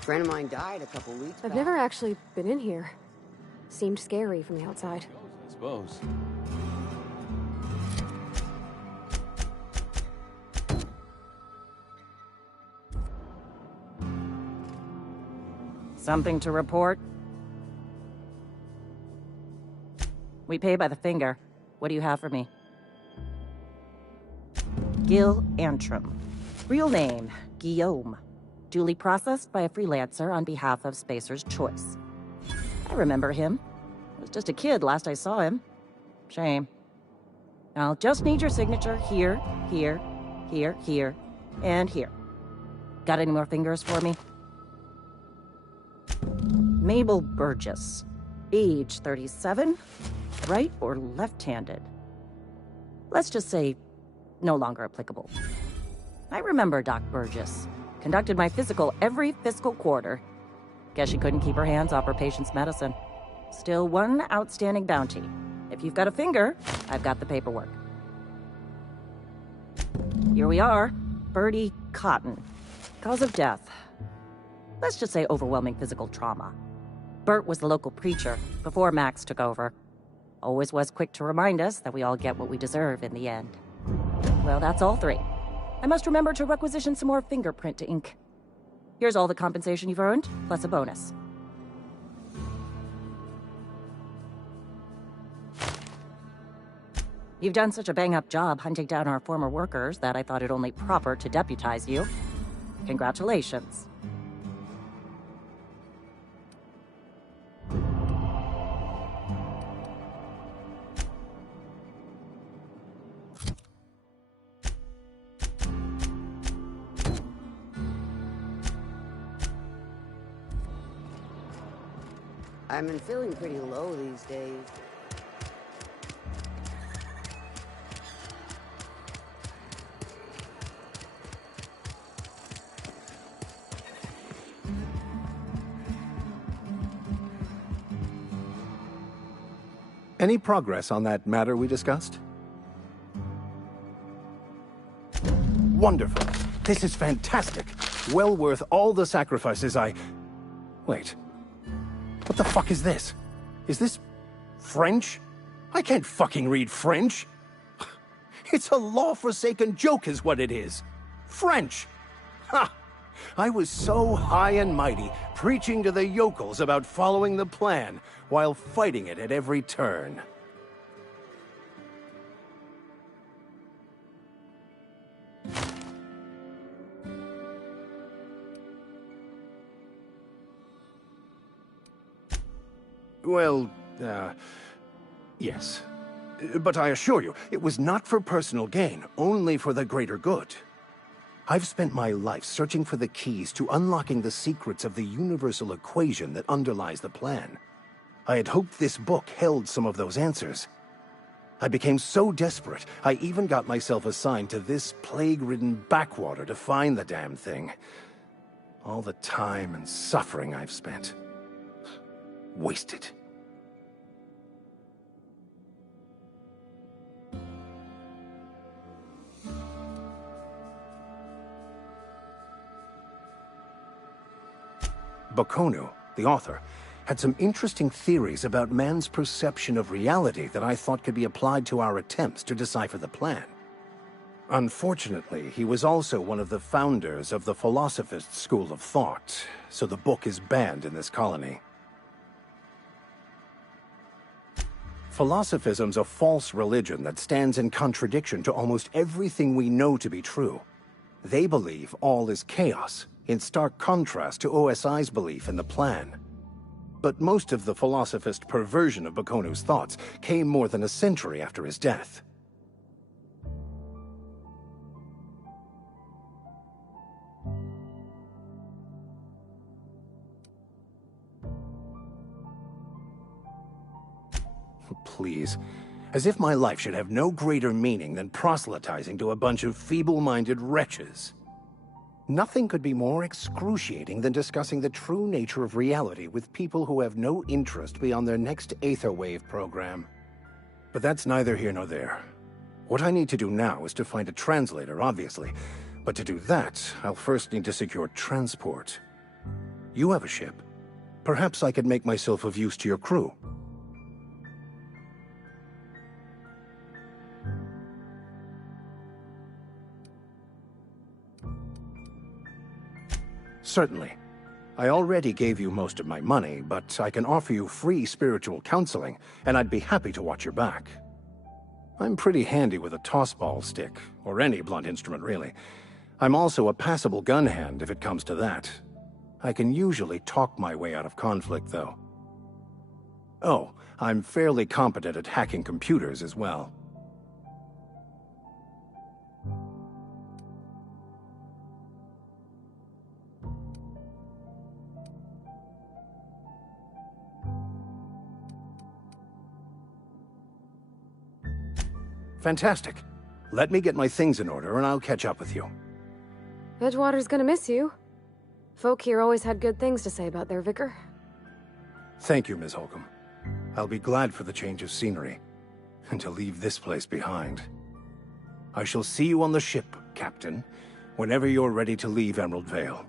A friend of mine died a couple weeks back. I've never actually been in here. Seemed scary from the outside. I suppose. Something to report? We pay by the finger. What do you have for me? Gil Antrim. Real name, Guillaume. Duly processed by a freelancer on behalf of Spacer's Choice. I remember him. I was just a kid last I saw him. Shame. I'll just need your signature here, here, here, here, And here. Got any more fingers for me? Mabel Burgess. Age 37. Right or left-handed? Let's just say no longer applicable. I remember Doc Burgess. Conducted my physical every fiscal quarter. Guess she couldn't keep her hands off her patient's medicine. Still one outstanding bounty. If you've got a finger, I've got the paperwork. Here we are. Bertie Cotton. Cause of death. Let's just say overwhelming physical trauma. Bert was the local preacher before Max took over. Always was quick to remind us that we all get what we deserve in the end. Well, that's all three. I must remember to requisition some more fingerprint ink. Here's all the compensation you've earned, plus a bonus. You've done such a bang-up job hunting down our former workers that I thought it only proper to deputize you. Congratulations. I've been feeling pretty low these days. Any progress on that matter we discussed? Wonderful. This is fantastic. Well worth all the sacrifices I... Wait. What the fuck is this? Is this French? I can't fucking read French. It's a law-forsaken joke is what it is. French. Ha! I was so high and mighty, preaching to the yokels about following the plan, while fighting it at every turn. Well, yes. But I assure you, it was not for personal gain, only for the greater good. I've spent my life searching for the keys to unlocking the secrets of the universal equation that underlies the plan. I had hoped this book held some of those answers. I became so desperate, I even got myself assigned to this plague-ridden backwater to find the damn thing. All the time and suffering I've spent. Wasted. Baconu, the author, had some interesting theories about man's perception of reality that I thought could be applied to our attempts to decipher the plan. Unfortunately, he was also one of the founders of the Philosophist school of thought, so the book is banned in this colony. Philosophism's a false religion that stands in contradiction to almost everything we know to be true. They believe all is chaos, in stark contrast to OSI's belief in the plan. But most of the philosophist perversion of Baconu's thoughts came more than a century after his death. Please. As if my life should have no greater meaning than proselytizing to a bunch of feeble-minded wretches. Nothing could be more excruciating than discussing the true nature of reality with people who have no interest beyond their next Aetherwave program. But that's neither here nor there. What I need to do now is to find a translator, obviously. But to do that, I'll first need to secure transport. You have a ship. Perhaps I could make myself of use to your crew. Certainly. I already gave you most of my money, but I can offer you free spiritual counseling, and I'd be happy to watch your back. I'm pretty handy with a tossball stick, or any blunt instrument, really. I'm also a passable gun hand if it comes to that. I can usually talk my way out of conflict, though. Oh, I'm fairly competent at hacking computers as well. Fantastic. Let me get my things in order and I'll catch up with you. Edgewater's gonna miss you. Folk here always had good things to say about their vicar. Thank you, Ms. Holcomb. I'll be glad for the change of scenery, and to leave this place behind. I shall see you on the ship, Captain, whenever you're ready to leave Emerald Vale.